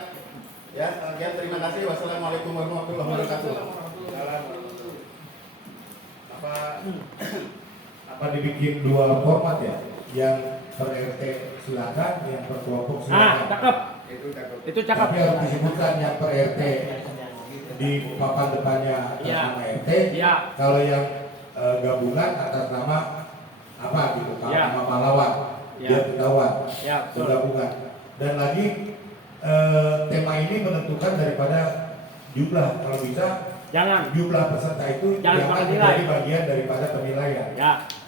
Ya, sekian terima kasih. Wassalamualaikum warahmatullahi wabarakatuh. Apa dibikin 2 format ya? Yang per RT silakan, yang per kelompok silakan. Cakep. Itu cakep. Tapi harus disebutkan yang per RT di papan depannya atas nama RT. Kalau yang gabungan atas nama apa gitu, nama pahlawan, biar ketahuan gabungan. Dan lagi tema ini menentukan daripada jumlah, kalau bisa jangan jumlah peserta itu jangan menjadi bagian daripada penilaian.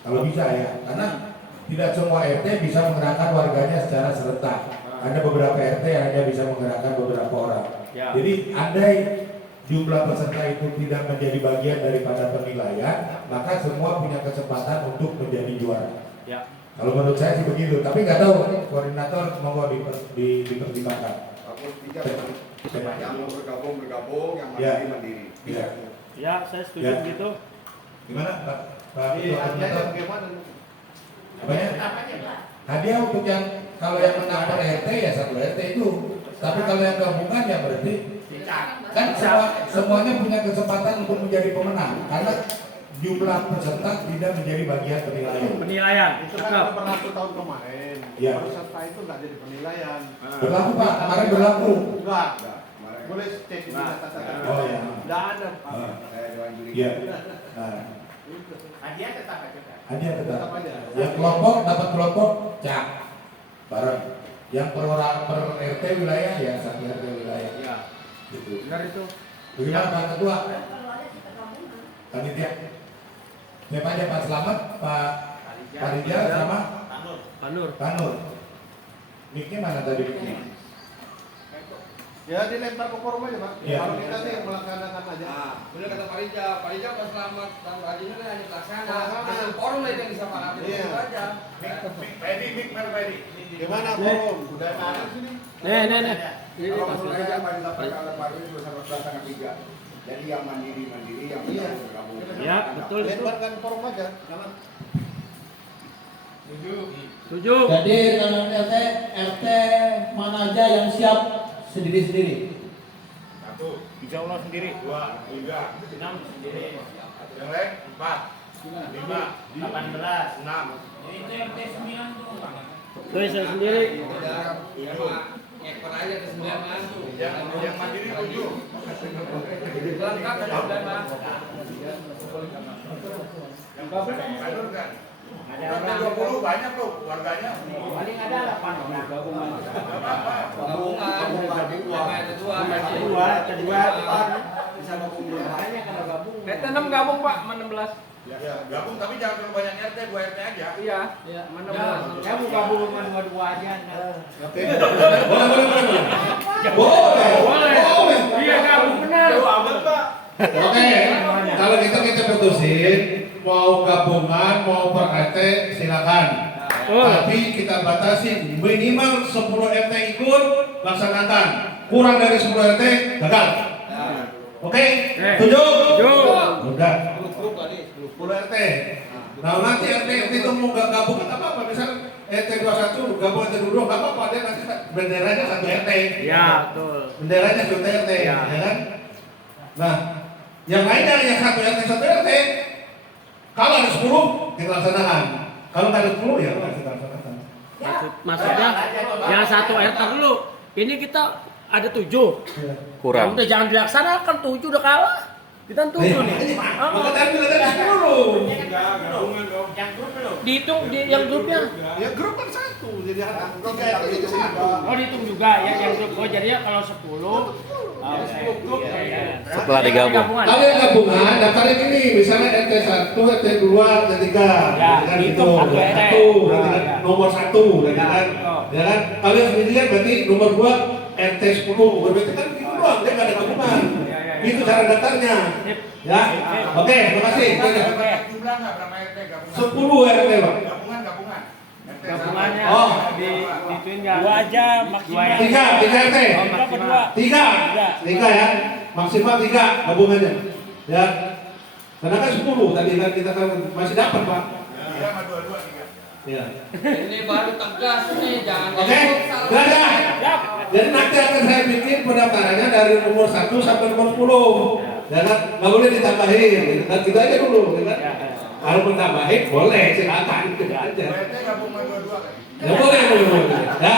Kalau bisa ya, karena tidak semua RT bisa menggerakkan warganya secara serentak. Ada beberapa RT yang hanya bisa menggerakkan beberapa orang. Jadi andai jumlah peserta itu tidak menjadi bagian daripada penilaian, maka semua punya kesempatan untuk menjadi juara. Kalau menurut saya sih begitu, tapi nggak tahu koordinator mau dipertimbangkan. Yang mau bergabung, yang mandiri. Ya, saya setuju begitu. Gimana Pak Koordinator? Apanya? Hadiah untuk yang kalau yang menang per RT ya 1 RT itu. Tapi kalau yang gabungan ya berarti kan semuanya punya kesempatan untuk menjadi pemenang karena jumlah peserta tidak menjadi bagian penilaian. Itu kan berlaku tahun kemarin. Peserta itu nggak jadi penilaian. Berlaku Pak, kemarin berlaku. Enggak. Boleh cek di data-data. Oh ya. Nggak ada. Iya. Hadiah tetap aja. Hadiah tetap. Yang kelompok dapat kelompok cak bareng. Yang per RT wilayah ya 1 RT wilayah. Iya. Gitu. Benar itu. Bagaimana Pak Ketua? Panitia. Siapa aja Pak Selamat, Pak Rijal sama Panur. Mic-nya mana tadi mic-nya? Ya dilempar ke forum aja Pak. Ya. Kalau kita sih melaksanakan aja. Benar kata Pak Rijal Pak Selamat dan Pak Haji ini hanya pelaksana. Forum lain yang disepakati itu aja. Mic gimana forum? Udah ada sini. Nih. Kalau menurut saya apa yang disampaikan oleh Pak Rijal bersama pelaksana 3. Jadi yang mandiri, yang bergabung. Ya, betul itu. Lemparkan forum aja. Setuju. Jadi rekan RT mana aja yang siap sendiri-sendiri? 1. Insya Allah sendiri. 2, 3, 6 sendiri. yang lain 4, 5, 18, 6. Itu RT 9 tuh. Tuh saya sendiri. Ekor aja ke 9 Mas. Yang mandiri 7. Lengkap ke 9 Mas. Yang gabung kan? Ada orang 20 banyak loh warganya. paling ada 8 orang gabungan. Kedua bisa gabung dua. Makanya kalau gabung. RT 6 gabung Pak, 16. Ya, gabung tapi jangan terlalu banyak RT, 2 RT aja. Iya. Ya, saya mau gabung cuma 2 aja. Oke. Boleh. Iya gabung benar. Oke, kalau gitu kita putusin mau gabungan mau per RT silakan. Tapi kita batasi minimal 10 RT ikut laksanakan. Kurang dari 10 RT gagal. Oke? Setuju? Udah. 10 RT. Nah nanti RT itu mau gabung apa apa misal RT 21 gabung RT 22 nggak apa-apa dia nanti benderanya 1 RT. Iya, betul. Benderanya 1 RT, ya kan? Nah, yang lainnya yang 1 RT 1 RT. Kalau ada 10 kita laksanakan. Kalau nggak ada 10 ya kita laksanakan. Maksudnya yang 1 RT dulu. Ini kita ada 7. Kurang. Ya udah jangan dilaksanakan, 7 udah kalah. Kita 7 nih. Maka tadi bilang tadi 10. Yang grup belum. Dihitung di yang grupnya. Ya grup kan 1. Jadi ada 3 RT itu 1. Oh dihitung juga ya yang grup. Oh jadinya kalau 10 10 grup. Setelah digabung. Kalau yang gabungan daftarnya gini, misalnya RT 1, RT 2, RT 3. Ya, kan itu gitu. satu RT. Berarti kan nomor 1, ya kan? Ya kan? Kalau yang sendirian berarti nomor 2 RT 10. Berarti kan gitu doang, dia enggak ada gabungan. Itu cara daftarnya. Ya. Oke, terima kasih. Jumlah nggak berapa RT gabungan? 10 RT, Pak. Gabungan. Gabungannya Oh. dituin enggak? 2 aja maksimal. 3 RT. Maksimal. 3 ya. Maksimal 3 gabungannya. Ya. Karena kan 10 tadi kan kita kan masih dapat, Pak. Iya, sama 22 3. Ya. Ini baru tegas nih, jangan Oke, belajar. Jadi nanti akan saya bikin pendaftarannya dari nomor 1 sampai nomor 10. Ya kan? Nggak boleh ditambahin. Dan kita aja dulu, ya kan? Kalau mau tambahin boleh, silakan. Aja. RT gabungan 22 kan? Ya boleh. Ya.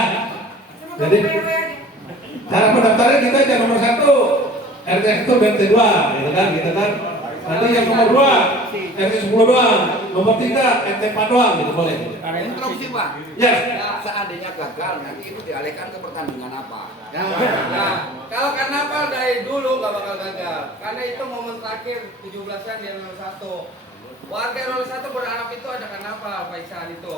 Jadi cara pendaftaran kita aja nomor 1 RT 1 RT 2, gitu kan? Gitu kan? Nanti yang nomor 2 RT 10 doang, nomor 3 RT 4 doang, gitu boleh. Interupsi Pak. Ya. Seandainya gagal, nanti itu dialihkan ke pertandingan apa? Nah, kalau karnaval dari dulu nggak bakal gagal, karena itu momen terakhir 17-an di RW 1. Warga RW 1 berharap itu ada karnaval, Pak Iksan itu.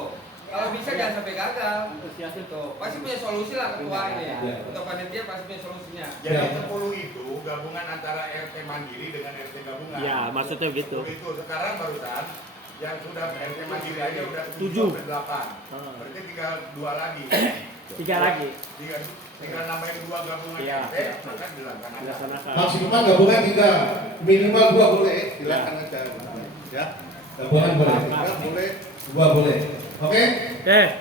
Kalau bisa jangan sampai gagal. Itu pasti punya solusi lah ketua ini. Ketua panitia pasti punya solusinya. Jadi 10 itu gabungan antara RT mandiri dengan RT gabungan. Ya, maksudnya gitu. 10 itu sekarang barusan yang sudah RT mandiri aja udah 7 7. sampai 8. Berarti tinggal 2 lagi. 3 lagi. Tinggal nambahin 2 gabungan Iya. RT, maka dilaksanakan. Maksimal gabungan 3, minimal 2 boleh, silakan aja. Ya. Gabungan boleh, 3 boleh, 2 boleh. Oke?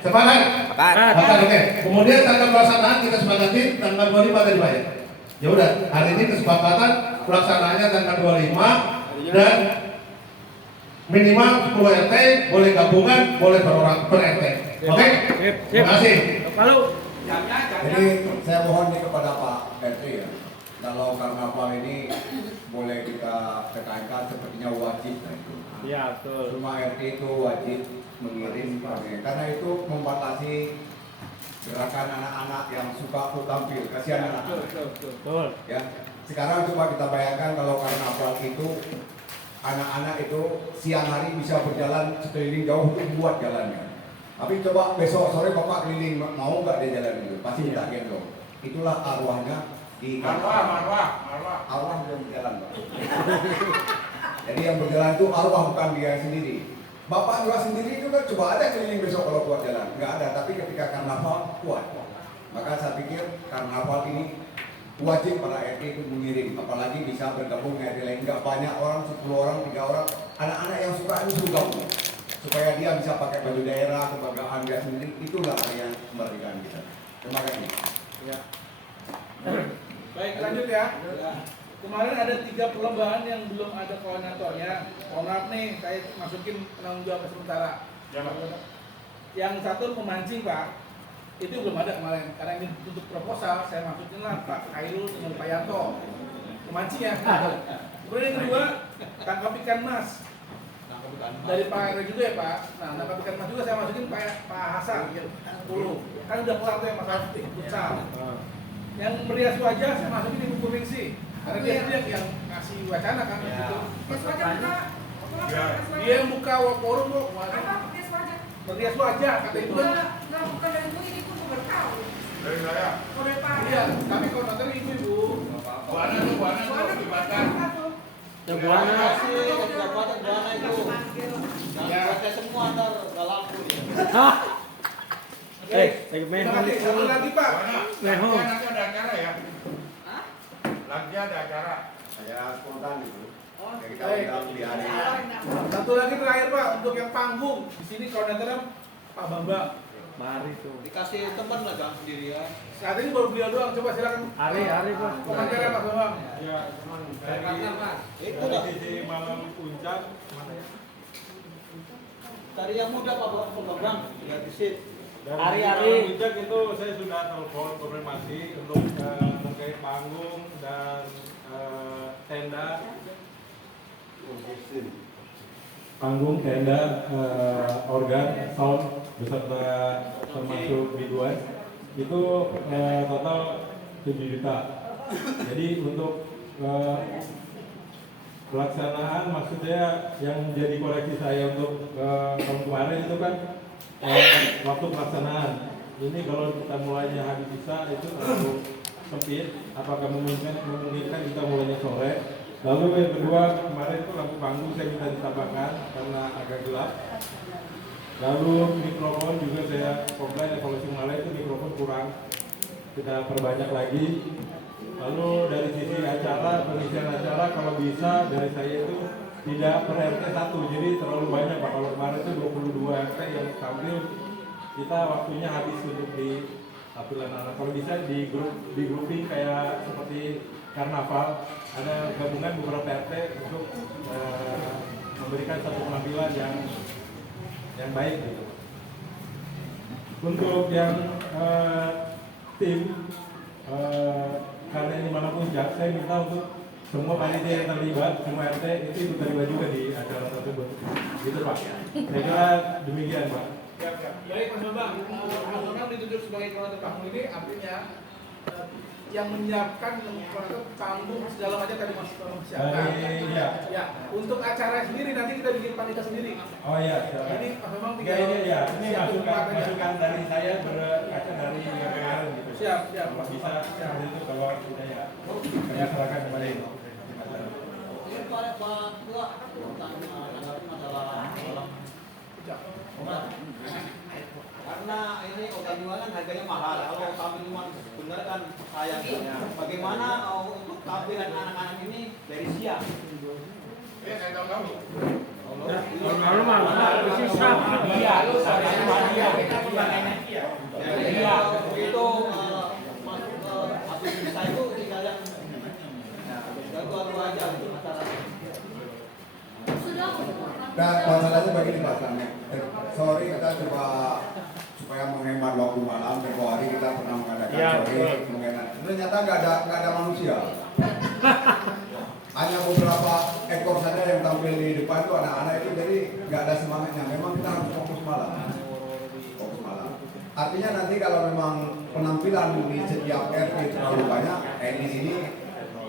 Sepakat? Sepakat. Oke. Kemudian tanggal pelaksanaan kita sepakati tanggal 25 tadi Pak ya. Ya udah, hari ini kesepakatan pelaksanaannya tanggal 25 dan minimal 10 RT, boleh gabungan, boleh per orang per RT. Oke? Terima kasih. Lalu Jadi saya mohon nih kepada Pak RT ya, kalau karnaval ini boleh kita tekankan sepertinya wajib nah itu. Iya, betul. Semua RT itu wajib mengirim karena itu membatasi gerakan anak-anak yang suka tampil, kasihan anak-anak. Betul. Ya, sekarang coba kita bayangkan kalau karnaval itu anak-anak itu siang hari bisa berjalan sekeliling jauh untuk membuat jalannya. Tapi coba besok sore bapak keliling mau nggak dia jalan itu? Pasti kita gendong. Itulah arwahnya di Marwah. Arwah yang berjalan, Pak. Jadi yang berjalan itu arwah bukan dia sendiri. Bapak juga sendiri juga coba ada keliling besok kalau buat jalan. Nggak ada, tapi ketika karnaval kuat. Maka saya pikir karnaval ini wajib para RT itu mengirim, apalagi bisa bergabung dengan RT lain. Nggak banyak orang, 10 orang, 3 orang, anak-anak yang suka itu suruh gabung supaya dia bisa pakai baju daerah, kebanggaan dia sendiri. Itulah yang kemerdekaan kita. Terima kasih. Ya. Baik, lanjut ya. Kemarin ada 3 perlombaan yang belum ada koordinatornya. Mohon maaf nih, saya masukin penanggung jawab sementara. Yang satu memancing Pak, itu belum ada kemarin. Karena ini untuk proposal, saya masukin lah Pak Khairul dengan Pak Yanto. Memancing ya. Kemudian yang kedua, tangkap ikan mas. dari Pak RW juga ya Pak. Nah, dapat tiket emas juga saya masukin Pak Hasan 10. Kan udah kelar tuh yang masalah futsal. Yang merias wajah saya masukin Ibu Kumingsi. Karena dia sendiri yang ngasih wacana kan gitu. Dia yang buka forum kok kemarin. Merias wajah kata itu kan. Enggak, bukan dari ibu, ini pun baru tahu. Dari saya. Oh, dari Pak. Iya, tapi kalau nonton ibu-ibu. Buana tuh dibakar. Yang buana sih, yang buana itu. Jangan pakai semua ntar nggak laku dia. Hah? Lagi main. Satu lagi Pak. Meho. Nanti ada acara ya. Lagi ada acara. Acara spontan itu. Yang kita undang di hari. Satu lagi terakhir Pak, untuk yang panggung. Di sini koordinatornya Pak Bambang. Mari tuh. Dikasih teman lah jangan sendirian. Saat ini baru beliau doang, coba silakan. Hari Pak. Komentarnya Pak Bambang. Ya, cuman Itu dah. di malam puncak mana ya? Cari yang muda Pak Bambang, ya di sini. Dan Hari-hari. di malam puncak itu saya sudah telepon konfirmasi untuk terkait panggung dan tenda. Panggung, tenda, organ, sound beserta termasuk biduan itu total 7 juta. Jadi untuk pelaksanaan maksudnya yang jadi koleksi saya untuk tahun kemarin itu kan waktu pelaksanaan. Ini kalau kita mulainya hari bisa itu terlalu sempit. Apakah memungkinkan kita mulainya sore? Lalu yang kedua kemarin itu lampu panggung saya minta ditambahkan karena agak gelap. Lalu mikrofon juga saya komplain evaluasi mulai itu mikrofon kurang, kita perbanyak lagi. Lalu dari sisi acara, pengisian acara kalau bisa dari saya itu tidak per RT 1, jadi terlalu banyak Pak. Kalau kemarin itu 22 RT yang tampil, kita waktunya habis untuk di tampilan anak. Kalau bisa di grouping kayak seperti karnaval, ada gabungan beberapa RT untuk memberikan satu penampilan yang baik gitu. Untuk yang tim karena ini malam puncak, saya minta untuk semua panitia yang terlibat, semua RT itu ikut terlibat juga di acara tersebut. Gitu Pak. Saya kira demikian Pak. Baik Mas Bambang, Mas Bambang ditunjuk sebagai koordinator panggung ini artinya yang menyiapkan panggung segala macam tadi Mas Bambang siapkan. Iya. Ya, untuk acara sendiri nanti kita bikin panitia sendiri. Oh iya. Ini Mas Bambang Iya, iya. Ini siapin tempatnya. masukan dari saya berkaca dari yang kemarin gitu. Siap. Bisa seperti itu kalau sudah ya. Saya serahkan kembali. Ini Pak Tua, tanggapi masalah karena ini organ jualan harganya mahal. Kalau tampil cuma benar kan sayang. Bagaimana untuk tampilan anak-anak ini dari siang? Ya, saya tahu. Lalu mah sisa dia. Begitu masuk ke habis bisa itu tinggal yang ganggu aja masyarakat. Nah, masalahnya begini Pak Slamet. Sorry kita coba supaya menghemat waktu malam. Tempoh hari kita pernah mengadakan sore menghemat. Ternyata nggak ada manusia. Hanya beberapa ekor saja yang tampil di depan itu anak-anak itu, jadi nggak ada semangatnya. Memang kita harus fokus malam. Artinya nanti kalau memang penampilan di setiap RT terlalu banyak, di sini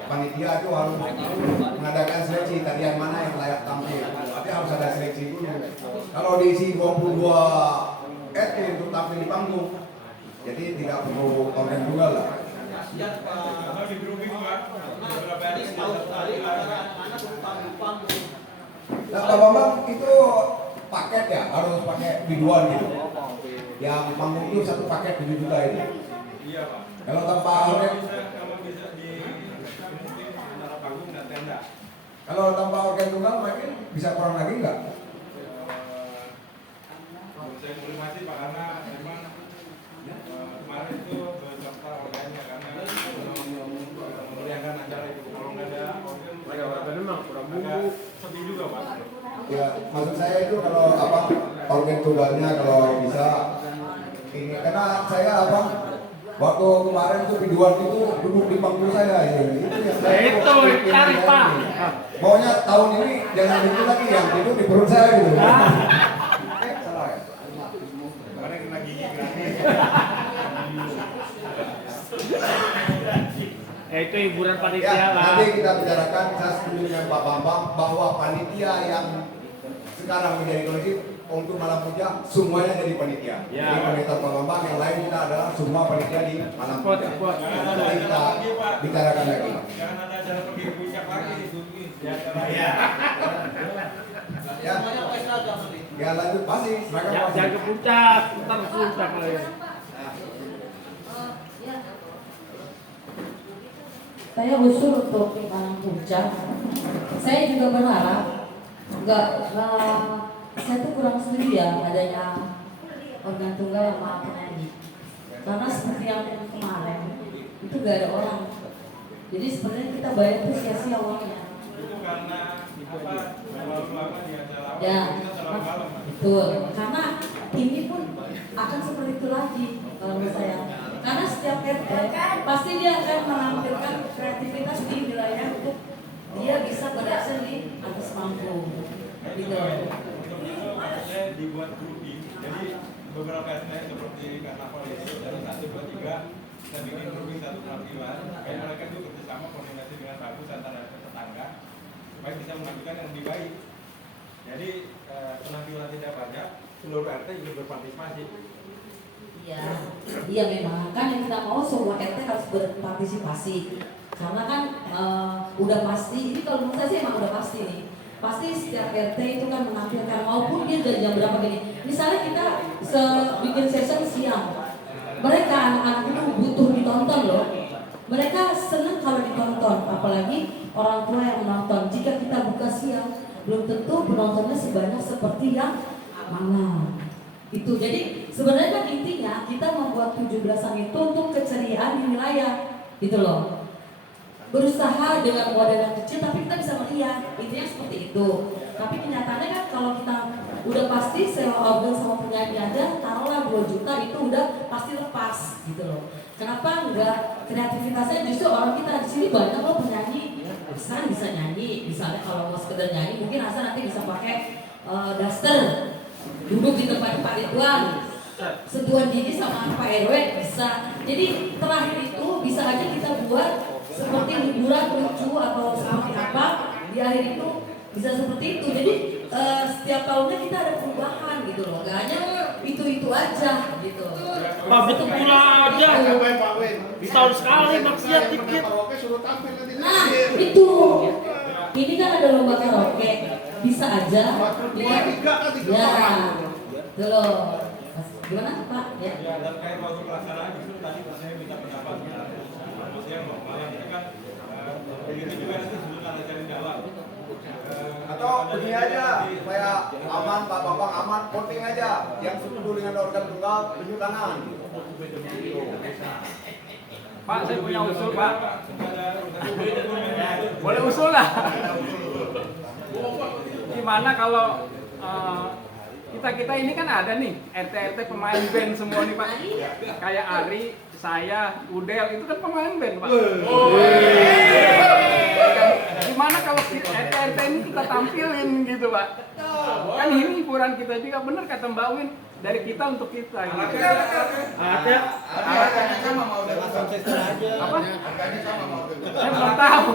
panitia itu harus mengadakan seleksi tadi yang mana yang layak tampil. Tapi harus ada seleksi dulu. Kalau diisi 22 RT untuk tampil di panggung, jadi tidak perlu organ juga lah. Kasihan Pak. Di grouping Pak. Jadi setahun sekali anak-anak tampil di panggung. Nah, Pak Bambang itu paket ya, harus pakai biduan gitu. Yang panggung itu satu paket 7 juta ini. Iya Pak. Kalau tanpa organ, kalau bisa di antara panggung dan tenda. kalau tanpa organ tunggal mungkin bisa kurang lagi nggak? Saya konfirmasi Pak karena memang kemarin itu beserta organnya karena memeriahkan acara itu. Kalau nggak ada organ memang kurang bumbu. Sedih juga Pak. Ya, maksud saya itu kalau organ tunggalnya kalau bisa ini karena saya Waktu kemarin tuh videoan itu duduk di bangku saya itu yang cari Pak. Pokoknya tahun ini jangan itu lagi yang duduk di perut saya gitu. Salah ya. Kemarin kena gigi gratis. Itu hiburan panitia Ya, lah. nanti kita bicarakan, saya setuju dengan Pak Bambang bahwa panitia yang sekarang menjadi kolektif untuk malam puja semuanya jadi panitia. Ya. Jadi panitia Pak Bambang yang lain kita adalah semua panitia di malam puja. Nanti kita bicarakan lagi. Jangan ada acara pergi ke puncak lagi. Ya. Ya. Semuanya pakai seragam nanti. Ya lanjut pasti. Seragam pasti. Jangan ke puncak, ntar puncak lagi. Saya usul untuk Malang Puncak. Saya juga berharap saya tuh kurang setuju ya adanya organ tunggal sama penyanyi. Karena seperti yang kemarin itu gak ada orang. Jadi sebenarnya kita bayar itu sia-sia uangnya. Itu karena lama di acara Ya, kita selalu malam. betul. Karena ini pun akan seperti itu lagi kalau menurut saya. Karena setiap RT pasti dia akan menampilkan kreativitas di wilayah untuk dia bisa berhasil di atas panggung. Gitu. Untuk itu maksudnya dibuat grouping. Jadi beberapa RT seperti karnaval itu dari 1, 2, 3 kita bikin grouping satu penampilan. Supaya mereka juga kerjasama koordinasi dengan bagus antara tetangga supaya bisa menampilkan yang lebih baik. Jadi penampilan tidak banyak, seluruh RT juga berpartisipasi. Iya memang kan yang kita mau semua RT harus berpartisipasi karena kan udah pasti. Jadi kalau menurut saya sih emang udah pasti nih. Pasti setiap RT itu kan menampilkan maupun dia dari jam berapa gini. Misalnya kita bikin session siang, mereka anak-anak itu butuh ditonton loh. Mereka senang kalau ditonton, apalagi orang tua yang menonton. Jika kita buka siang, belum tentu penontonnya sebanyak seperti yang malam. Itu jadi sebenarnya kan intinya kita membuat 17-an itu untuk keceriaan di wilayah, gitu loh. Berusaha dengan modal yang kecil tapi kita bisa melihat intinya seperti itu. Tapi kenyataannya kan kalau kita udah pasti sewa organ sama penyanyi aja taruhlah 2 juta itu udah pasti lepas gitu loh. Kenapa enggak kreativitasnya justru orang kita di sini banyak loh penyanyi. Hasan bisa nyanyi, misalnya kalau mau sekedar nyanyi mungkin Hasan nanti bisa pakai daster duduk di tempat Pak Ridwan, sentuhan gigi sama Pak RW bisa. Jadi terakhir itu bisa aja kita buat seperti hiburan lucu atau seperti apa di akhir itu bisa seperti itu. Jadi setiap tahunnya kita ada perubahan gitu loh, gak hanya itu aja gitu. Pak betul pula aja. Di tahun sekali maksiat dikit. Nah itu, ini kan ada lomba karaoke, bisa aja. Ya, dulu. Gimana Pak? Ya. Dan kayak waktu pelaksanaan justru tadi saya minta pendapat. Maksudnya malam itu kan begitu juga nanti sebelum ada cari jawab. Atau begini aja supaya aman Pak Bambang aman, voting aja yang setuju dengan organ tunggal tunjuk tangan. Pak, saya punya usul Pak. Boleh usul lah. Gimana kalau kita ini kan ada nih RT pemain band semua nih Pak. Kayak Ari, saya, Udel itu kan pemain band Pak. Gimana kalau RT ini kita tampilin gitu Pak? Kan ini hiburan kita juga, bener kata Mbak Win, dari kita untuk kita. Gitu. Alatnya sama mau dengan konsisten aja. Apa? Harganya sama mau dengan. Saya belum tahu.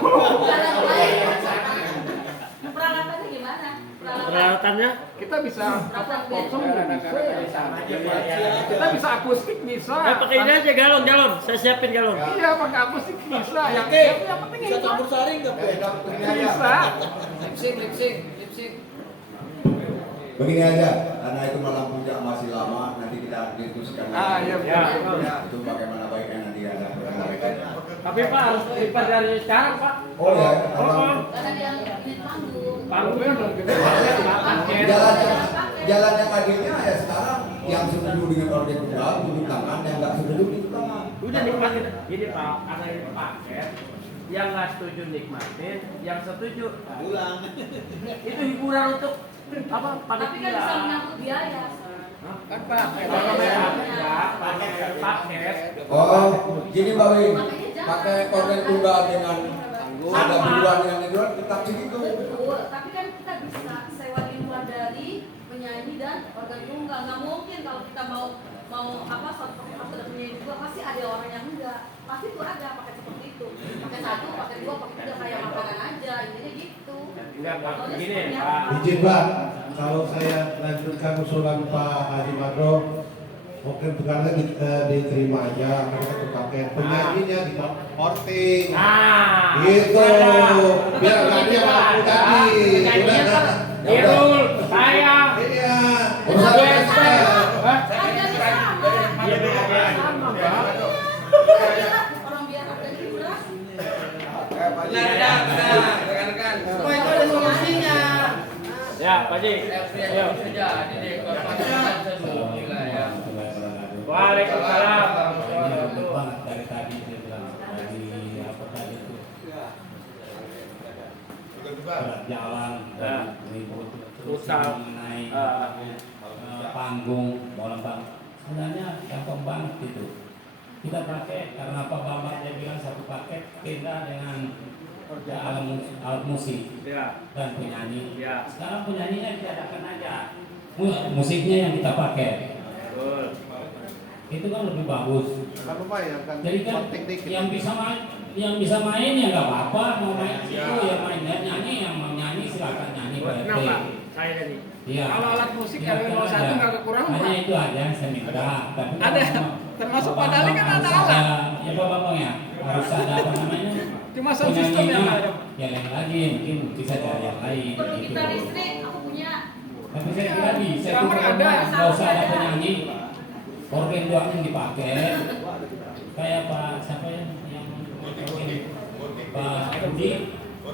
Peralatannya gimana? Peralatannya kita bisa kosong bisa. Kita bisa akustik bisa. Pakai ini aja galon. Saya siapin galon. Iya, pakai akustik bisa. Yang penting Bisa campur sari enggak, Bu? Bisa. Lip-sync. Begini aja, karena itu malam puncak masih lama, nanti kita diskusikan lagi. Iya. Itu bagaimana baiknya nanti ada perkembangan. Tapi Pak harus lipat dari sekarang Pak. Oh ya. Karena dia di panggung. Panggungnya belum gede. Jalan yang adilnya ya sekarang yang setuju dengan organ tunggal tunjuk tangan, yang nggak setuju tunjuk tangan. Udah nikmatin. Jadi Pak, ada yang paket. Yang nggak setuju nikmatin, yang setuju pulang. Itu hiburan untuk apa? Tapi kan bisa menyangkut biaya. Kan Pak. Oh, gini Mbak Win, pakai organ tunggal dengan ada buruan yang kedua tetap segitu. Betul, tapi kan kita bisa sewa di luar dari penyanyi dan organ tunggal. Nggak mungkin kalau kita mau apa harus ada penyanyi juga, pasti ada orang yang enggak. Pasti itu ada pakai seperti itu. Pakai 1, pakai 2, pakai 3 kayak makanan aja, intinya gitu. Begini Pak. Izin Pak, kalau saya lanjutkan usulan Pak Haji Madro, mungkin tugasnya diterima aja, mereka tuh pakai penyanyinya di porting. Gitu, biar nggak dia laku tadi. Irul, saya. Iya. Urusan Benar. Semua itu ada solusinya. Ya, Pak Haji. Ayo. Waalaikumsalam. Dari tadi saya bilang dari apa tadi itu jalan dan ribut terus mengenai panggung bola panggung sebenarnya gampang banget itu kita pakai karena Pak Bambang dia bilang satu paket tenda dengan alat musik dan penyanyi. Sekarang penyanyinya diadakan aja, musiknya yang kita pakai. Itu kan lebih bagus. Jadi kan yang bisa main ya nggak apa-apa, mau main itu ya main, nyanyi yang mau nyanyi silakan nyanyi. Kenapa? Saya tadi. Iya. Kalau alat musik RW 01 nggak kekurangan hanya Pak. itu aja yang saya minta. Tapi Ada, termasuk Pak padahal kan Bambang ada harus alat. Ya Pak Bambang ya harus ada apa namanya? Cuma sound system yang ada. Ya lain lagi mungkin bisa cari yang lain. Perlu gitu. kita listrik, aku punya. Tapi saya kira bisa itu Kamar ada. nggak usah ada penyanyi, organ doang yang dipakai. Kayak Pak siapa yang organ Pak Budi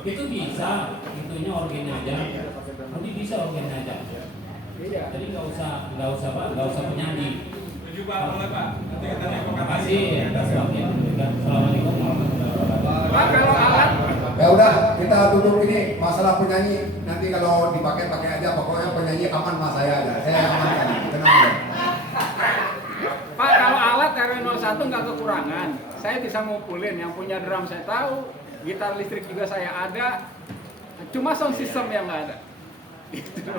itu bisa, itunya organ aja. Budi bisa organ aja. Jadi nggak usah penyanyi. Setuju Pak, boleh Pak. Nanti kita Terima kasih atas waktunya. Assalamualaikum warahmatullahi wabarakatuh. Pak, kalau alat Ya udah, kita tutup ini masalah penyanyi. Nanti kalau dipakai aja, pokoknya penyanyi aman mas saya aja. Saya amankan, tenang aja. Pak, kalau alat RW 01 nggak kekurangan. Saya bisa ngumpulin, yang punya drum saya tahu, gitar listrik juga saya ada. Cuma sound system yang nggak ada.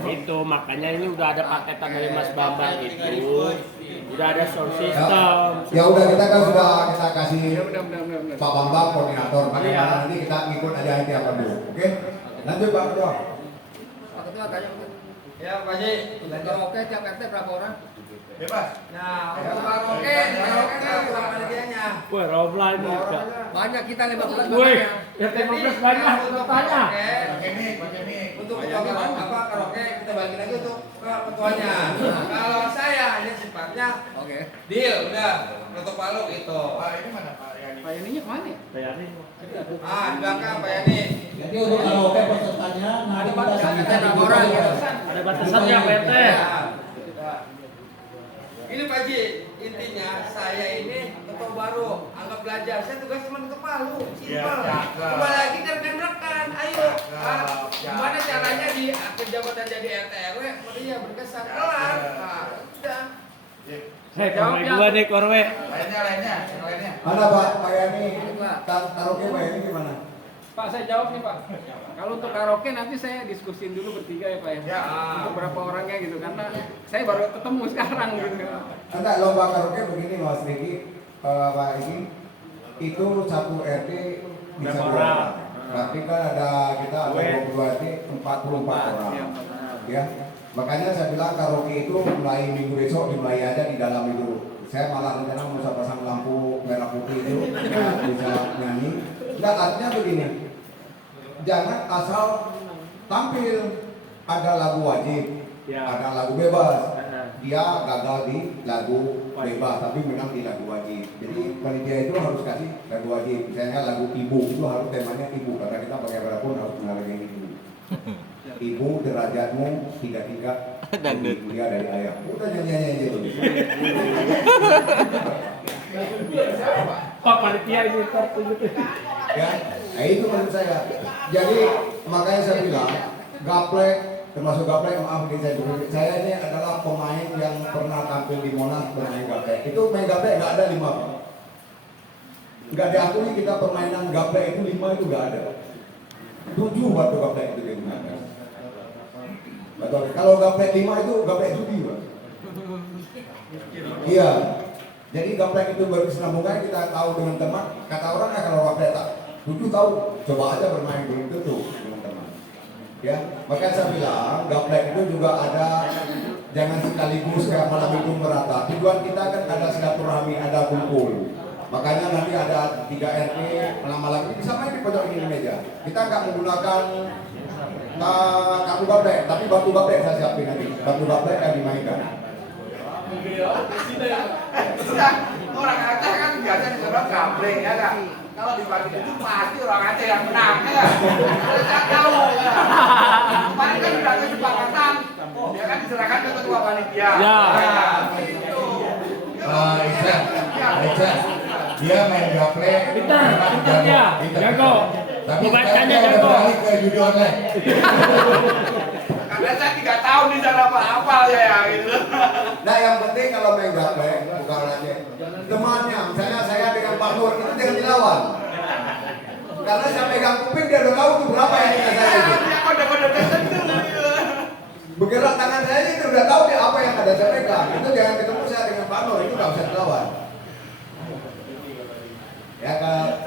Itu makanya ini udah ada paketan dari Mas Bambang itu. Udah ada sound system. Ya udah, kita kan sudah kita kasih Benar. Pak Bambang koordinator. Bagaimana nanti kita ngikut aja nanti apa dulu. Oke? Lanjut Pak Ketua. Pak Ketua tanya. Ya Pak Haji, karaoke tiap RT berapa orang? Bebas. Nah, untuk karaoke kurang panitianya. Wah, Robla ini. Banyak kita 15 Wih, ya. RT 15 banyak, tanya. Pakai mic. Untuk ketua apa karaoke kita bagi lagi untuk ketuanya. Kalau saya hanya sifatnya deal udah untuk palu gitu. Pak ini mana Pak Yani? Pak ininya kemana? Pak Yani. Di belakang Pak Yani. Jadi untuk karaoke pesertanya nanti kita bisa Ada orang ya. Ada batasannya Pak RT. Ini Pak Haji, intinya saya ini ketua baru, anggap belajar. Saya tugas cuma ketua Palu, simpel. Coba lagi rekan-rekan, ayo. Gimana caranya di jabatan jadi RT RW, dia berkesan kelar. Udah. Saya jawab gua nih Korwe. Lainnya. Mana Pak Yani? Karaoke Pak Yani gimana? Pak, saya jawab nih Pak. Kalau untuk karaoke nanti saya diskusin dulu bertiga ya Pak ya. Untuk berapa orangnya gitu, karena saya baru ketemu sekarang gitu. Enggak, lomba karaoke begini Mas Riki, Pak Iki, itu satu RT bisa 2 orang. Berarti kan kita ada 22 RT, 44 orang. Ya, makanya saya bilang karaoke itu mulai minggu besok dimulai aja di dalam itu. Saya malah rencana mau pasang lampu merah putih itu bisa nyanyi. Enggak, artinya begini, jangan asal tampil, ada lagu wajib, ada lagu bebas. Dia gagal di lagu bebas, tapi menang di lagu wajib. Jadi panitia itu harus kasih lagu wajib. Misalnya lagu ibu itu harus temanya ibu, karena kita bagaimanapun harus mengalami ibu. Ibu derajatmu 33 lebih mulia dari ayah. Udah nyanyi itu. Pak panitia ini tertutup. Ya, nah itu menurut saya. Jadi makanya saya bilang gaplek termasuk gaplek. Maaf saya ini adalah pemain yang pernah tampil di Monas bermain gaplek. Itu main gaplek nggak ada 5. Nggak diakui kita permainan gaplek itu 5 itu nggak ada. 7 waktu gaplek itu digunakan. Betul. Kalau gaplek 5 itu gaplek judi, Pak. Iya. Jadi gaplek itu berkesinambungan, kita tahu dengan teman. Kata orang kalau gaplek tak 7 tahu, coba aja bermain belum tentu dengan teman. Ya, makanya saya bilang gaplek itu juga ada, jangan sekaligus kayak malam itu merata. Tujuan kita kan ada silaturahmi, ada kumpul. Makanya nanti ada 3 RT malam-malam ini bisa main di pojok ini meja. Kita nggak menggunakan kartu gaplek, tapi batu gaplek saya siapin nanti. Batu gaplek yang dimainkan. Orang Aceh kan biasa disebut gaplek ya kan. Kalau dibagi itu pasti orang Aceh yang menang ya. Saya tahu ya. Kemarin kan sudah ada kesepakatan, ya kan diserahkan ke ketua panitia. Ya. Ica, dia main gaplek. Pintar ya, jago. Tapi Membacanya sekarang dia jago. udah beralih ke judi online. Karena saya 3 tahun di sana apa-apa ya gitu. Nah yang penting kalau main gaplek bukan aja temannya, misalnya saya dengan Pak Nur itu jangan dilawan. Karena saya pegang kuping dia udah tahu tuh berapa yang kita saya itu. Kode-kode tertentu. Bergerak tangan saya itu udah tahu dia apa yang ada saya pegang. Itu jangan ketemu saya dengan Pak Nur, itu nggak bisa dilawan. Ya kan,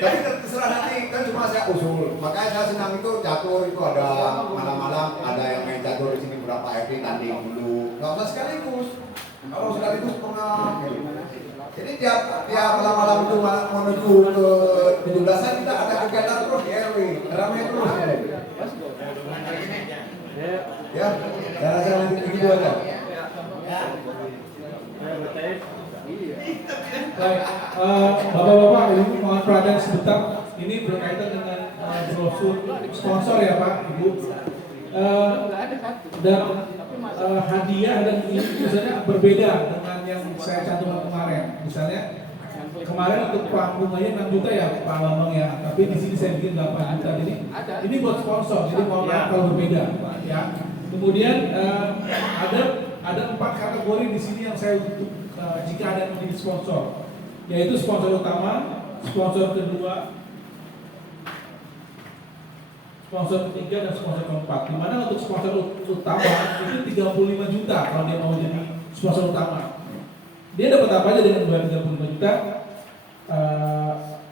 tapi terserah nanti kan cuma saya usul. Makanya saya senang itu catur itu ada malam-malam ada yang main catur di sini berapa RT tanding dulu. Nggak usah sekaligus. Kalau sekaligus pernah. Jadi tiap malam-malam itu menuju ke 17-an kita ada kegiatan terus di RW, ramai terus. Ya, saya rasa nanti begitu aja. Baik, Bapak-bapak, ini mohon perhatian sebentar. Ini berkaitan dengan brosur sponsor ya Pak, Ibu. Dan hadiah dan ini misalnya berbeda dengan yang saya cantumkan kemarin. Misalnya kemarin untuk panggungnya 6 juta ya Pak Bambang ya, tapi di sini saya bikin 8 juta. Jadi ini buat sponsor, jadi mohon maaf kalau berbeda ya. Kemudian ada 4 kategori di sini yang saya untuk jika ada yang menjadi sponsor, yaitu sponsor utama, sponsor kedua, sponsor ketiga dan sponsor keempat. Dimana untuk sponsor utama itu 35 juta kalau dia mau jadi sponsor utama. Dia dapat apa aja dengan 35 juta?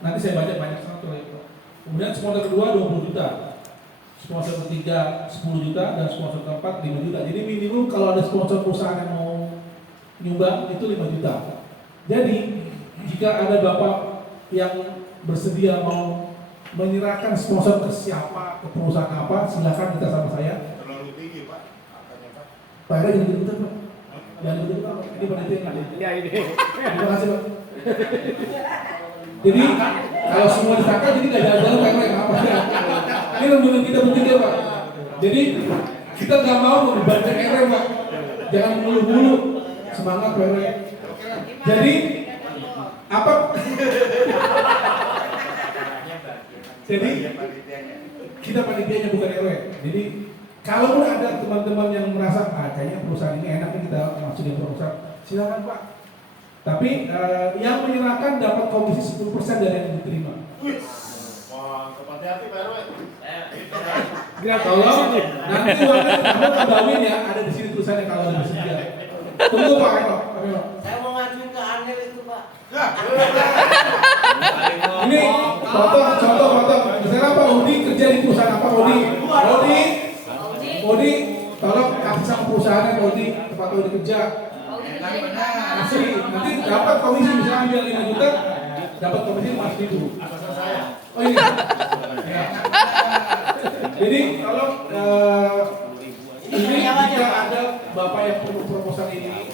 Nanti saya baca banyak sangat itu. Kemudian sponsor kedua 20 juta, sponsor ketiga 10 juta dan sponsor keempat 5 juta. Jadi minimum kalau ada sponsor perusahaan yang mau nyumbang itu 5 juta. Jadi jika ada bapak yang bersedia mau menyerahkan sponsor ke siapa, ke perusahaan apa, silakan minta sama saya. Terlalu tinggi Pak. Pak Ere jangan gitu Pak. Jangan gitu Pak. Ini panitia yang ada. Ya ini. Terima kasih Pak. Jadi kalau semua disangka jadi nggak jalan-jalan Pak Ere apa ya? Ini rombongan kita bertiga Pak. Jadi kita nggak mau membantu Ere Pak. Jangan mulu-mulu. Semangat Pak Ere. Jadi apa? Jadi kita panitianya bukan RW. Jadi kalaupun ada teman-teman yang merasa kayaknya perusahaan ini enak nih kita masukin perusahaan, silakan Pak. Tapi yang menyerahkan dapat komisi 10% dari yang diterima. Wah, hati-hati Pak RW. Tidak tolong nanti uangnya kamu tambahin ya, ada di sini tulisannya kalau ada bersedia. Tunggu Pak Eko. Saya mau ngajuin ke Anel itu Pak. Ini contoh. Misalnya Pak Udi kerja di perusahaan apa Udi, tolong kasih sama perusahaannya Pak Udi, tempat Udi kerja. Kasih, nanti dapat komisi misalnya ambil 5 juta, dapat komisi Mas itu. Oh ini. Ya. Jadi tolong ini jika ada bapak yang perlu proposal ini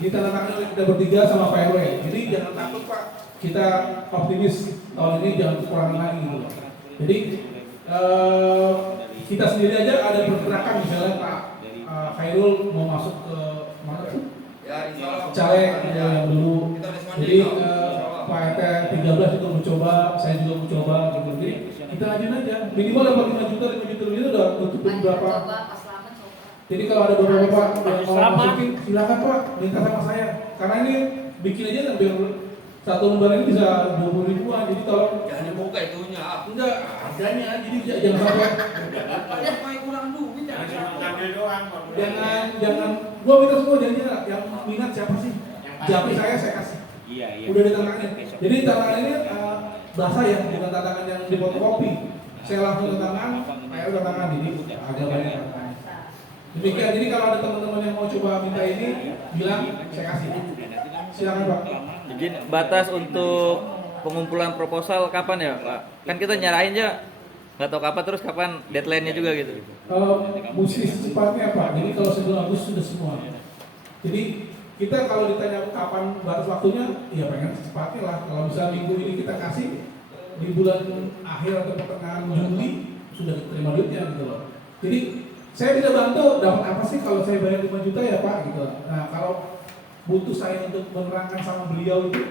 ditandatangani oleh kita bertiga sama Pak RW. Jadi jangan takut Pak, kita optimis tahun ini jangan kekurangan lagi gitu. Jadi kita sendiri aja ada pergerakan misalnya Pak Khairul mau masuk ke mana? Caleg yang dulu. Jadi Pak RT 13 juga mencoba, saya juga mencoba gitu. Jadi kita ajuin aja minimal dapat 5 juta udah nutupin berapa Jadi kalau ada bapak-bapak yang mau masukin, silakan Pak, minta sama saya. Karena ini bikin aja hampir satu lembar ini bisa 20 ribuan. Jadi tolong Jangan dibuka itunya. enggak harganya, jadi jangan sampai kurang duit. jangan gua minta semua janjinya yang minat siapa sih? Jampi saya kasih. Iya. Udah ditantangin. Jadi tantangan ini bahasa ya, bukan tantangan yang di fotokopi. Saya langsung tantangan, saya udah tangan ini agak banyak tantangan. Demikian, jadi kalau ada teman-teman yang mau coba minta ini, bilang saya kasih. Silakan Pak. Izin batas untuk pengumpulan proposal kapan ya Pak? Kan kita nyerahin ya, nggak tahu kapan, terus kapan deadline-nya juga gitu. Mesti secepatnya Pak. Jadi kalau sebelum Agustus sudah semua. Jadi kita kalau ditanya kapan batas waktunya, ya pengen secepatnya lah. Kalau bisa minggu ini kita kasih, di bulan akhir atau pertengahan Juli sudah terima duitnya gitu loh. Jadi saya bisa bantu dapat apa sih kalau saya bayar 5 juta ya Pak gitu. Nah kalau butuh saya untuk menerangkan sama beliau itu,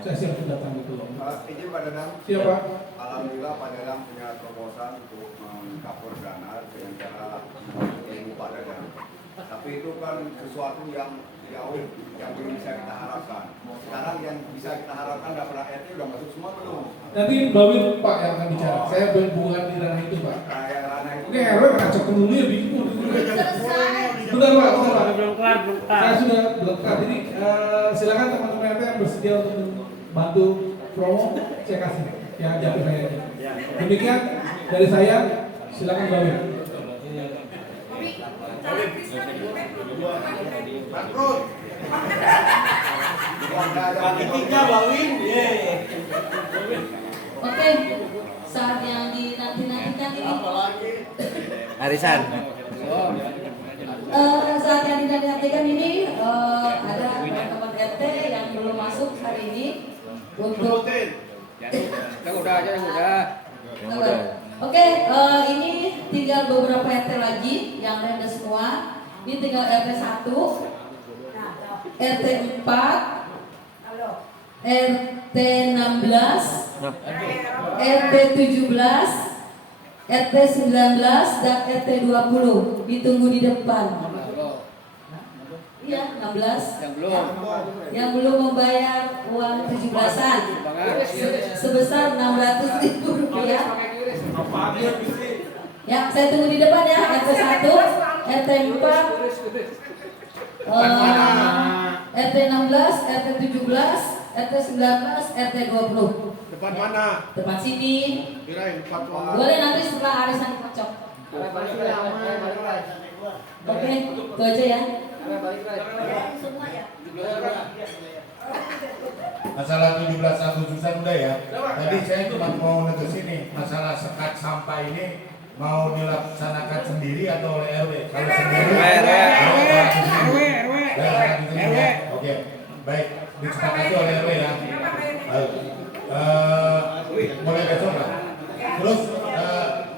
saya siap datang gitu loh. Izin Pak Dadang. Siapa? Alhamdulillah Pak Dadang punya terobosan untuk mengkapur dana dengan cara ilmu Pak Dadang. Tapi itu kan sesuatu yang jauh yang belum bisa kita harapkan. Sekarang yang bisa kita harapkan dapur RT udah masuk semua belum? Nanti Bawin Pak yang akan bicara. Saya bukan di ranah itu Pak. Ini RW kacau dulu ya bingung. Bentar Pak. Belum kelar. Saya sudah belum kelar. Jadi silakan teman-teman RT yang bersedia untuk membantu promo, saya kasih. Ya jawab saya. Demikian dari saya. Silakan Bawin. Oke, saat yang dinanti-nantikan ini. Arisan. Saat yang dinanti-nantikan ini ada teman-teman RT yang belum masuk hari ini untuk. Yang udah aja yang udah. Oke, ini tinggal beberapa RT lagi yang renda semua. Ini tinggal RT 1, RT 4, RT 16, RT 17, RT 19, dan RT 20. Ditunggu di depan. Iya, 16. Yang belum membayar uang 17-an sebesar Rp600.000. Ya, saya tunggu di depan ya. RT 1, RT 4, RT 16, RT 17, RT 19, RT 20. Depan mana? Depan sini. Kirain depan mana? Boleh nanti setelah arisan kocok. Oke, itu aja ya. Semua ya. Masalah 17 Agustusan udah ya. Tadi saya cuma mau negesin nih masalah sekat sampah ini mau dilaksanakan sendiri atau oleh RW? Kalau sendiri RW. Oke, baik, disepakati oleh RW ya. Mulai besok lah. Terus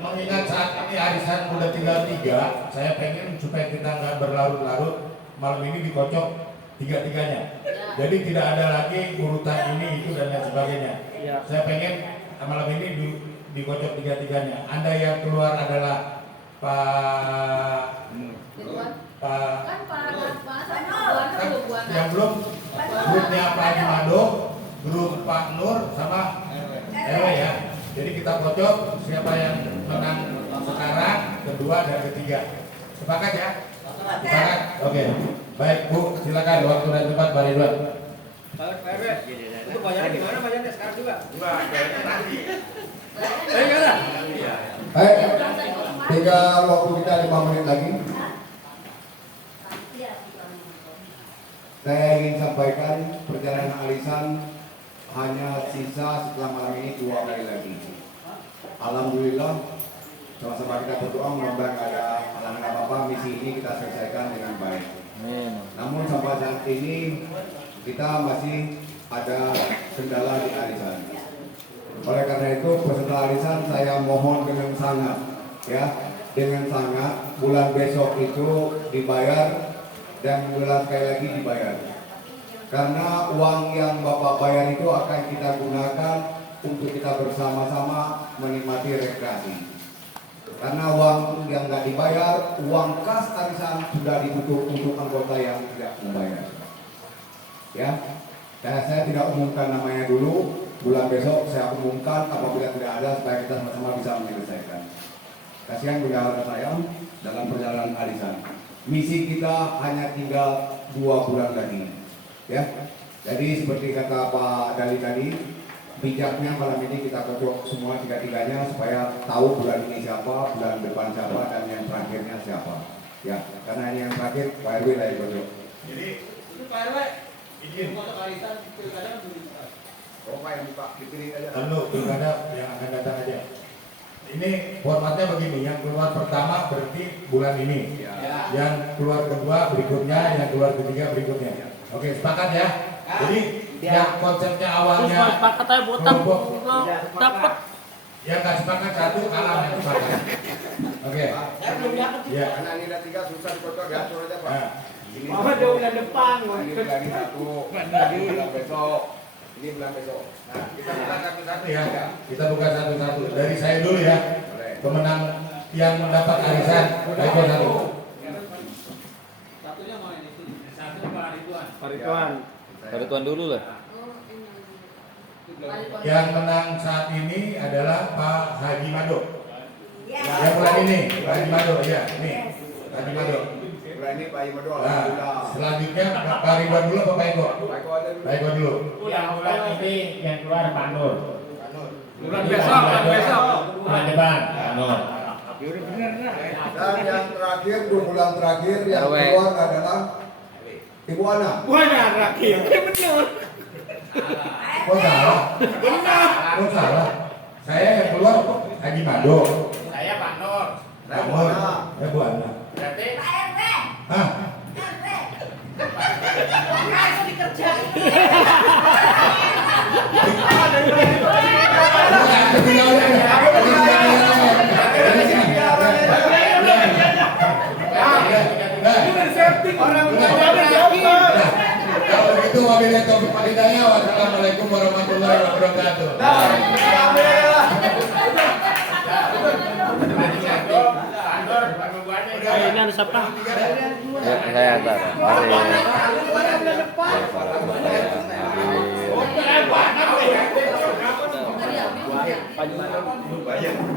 mengingat saat ini arisan udah tinggal 3, saya pengen supaya kita nggak berlarut-larut, malam ini dikocok 3-3-nya. Jadi tidak ada lagi urutan ini itu dan lain sebagainya. Saya pengen malam ini dikocok 3-3-nya. Anda yang keluar adalah Pak yang belum grupnya Pak Jumado, grup Pak Nur sama RW ya. Jadi kita kocok siapa yang menang sekarang, kedua dan ketiga. Sepakat ya? Sepakat? Oke. Baik Bu, silakan waktu dan tempat Pak Ridwan. Pak RW, itu bayarnya gimana? Bayarnya sekarang juga? Enggak, bayarnya nanti. Baik, tinggal waktu kita 5 menit lagi. Saya ingin sampaikan perjalanan arisan hanya sisa setelah malam ini 2 hari lagi. Alhamdulillah, sama-sama kita berdoa mudah-mudahan ada halangan apa-apa, misi ini kita selesaikan dengan baik. Namun sampai saat ini kita masih ada kendala di arisan. Oleh karena itu peserta arisan saya mohon dengan sangat bulan besok itu dibayar dan bulan sekali lagi dibayar. Karena uang yang Bapak bayar itu akan kita gunakan untuk kita bersama-sama menikmati rekreasi. Karena uang yang nggak dibayar, uang kas arisan sudah ditutup untuk anggota yang tidak membayar. Ya, dan saya tidak umumkan namanya dulu. Bulan besok saya umumkan apabila tidak ada supaya kita sama-sama bisa menyelesaikan. Kasihan bendahara saya dalam perjalanan arisan. Misi kita hanya tinggal 2 bulan lagi. Ya, jadi seperti kata Pak Dali tadi, bijaknya malam ini kita ketuk semua tiga-tiganya supaya tahu bulan ini siapa, bulan depan siapa, dan yang terakhirnya siapa. Ya, karena ini yang terakhir Pak RW lah yang ketuk. Jadi Pak RW, izin. untuk arisan pilkada belum. Oh, Pak yang buka, dipilih aja. Lalu pilkada yang akan datang aja. Ini formatnya begini, yang keluar pertama berarti bulan ini, yang keluar kedua berikutnya, yang keluar ketiga berikutnya. Oke, sepakat ya? Jadi yang konsepnya awalnya sepakat aja botak dapat. yang nggak sepakat satu kalah yang sepakat. Oke. Ya. Karena ini ada 3 susah dikocok, diatur aja Pak. Ini Mama jauh bulan depan. Ini lagi 1, ini bulan besok, ini bulan besok. Nah, kita buka satu-satu ya. Kita buka satu-satu. Dari saya dulu ya. Pemenang yang mendapat arisan, Aiko satu. Satunya mau ini. Satu Pak Ridwan. Pak Ridwan. Pak Ridwan dulu lah. Yang menang saat ini adalah Pak Haji Mado. Yang bulan ini, Pak Haji Mado, ya, nih, Pak Haji Mado. Bulan ini Pak Imo doang. Nah, selanjutnya Pak Ridwan dulu apa Pak Eko? Pak Eko dulu. Yang bulan ini yang keluar Pak Nur. Bulan besok, Bulan depan Pak Nur. Dan yang terakhir, 2 bulan terakhir yang keluar adalah Ibu Ana. Buana terakhir. Benar. Kok salah? Kok salah? Saya yang keluar Haji Mado. Saya Pak Nur. Pak Nur. Ya Bu Ana. Berarti Hah? Kalau begitu wabillahi taufiq wal hidayah. Wassalamualaikum warahmatullahi wabarakatuh. Ini ada siapa? Ya, saya antar. Bayani.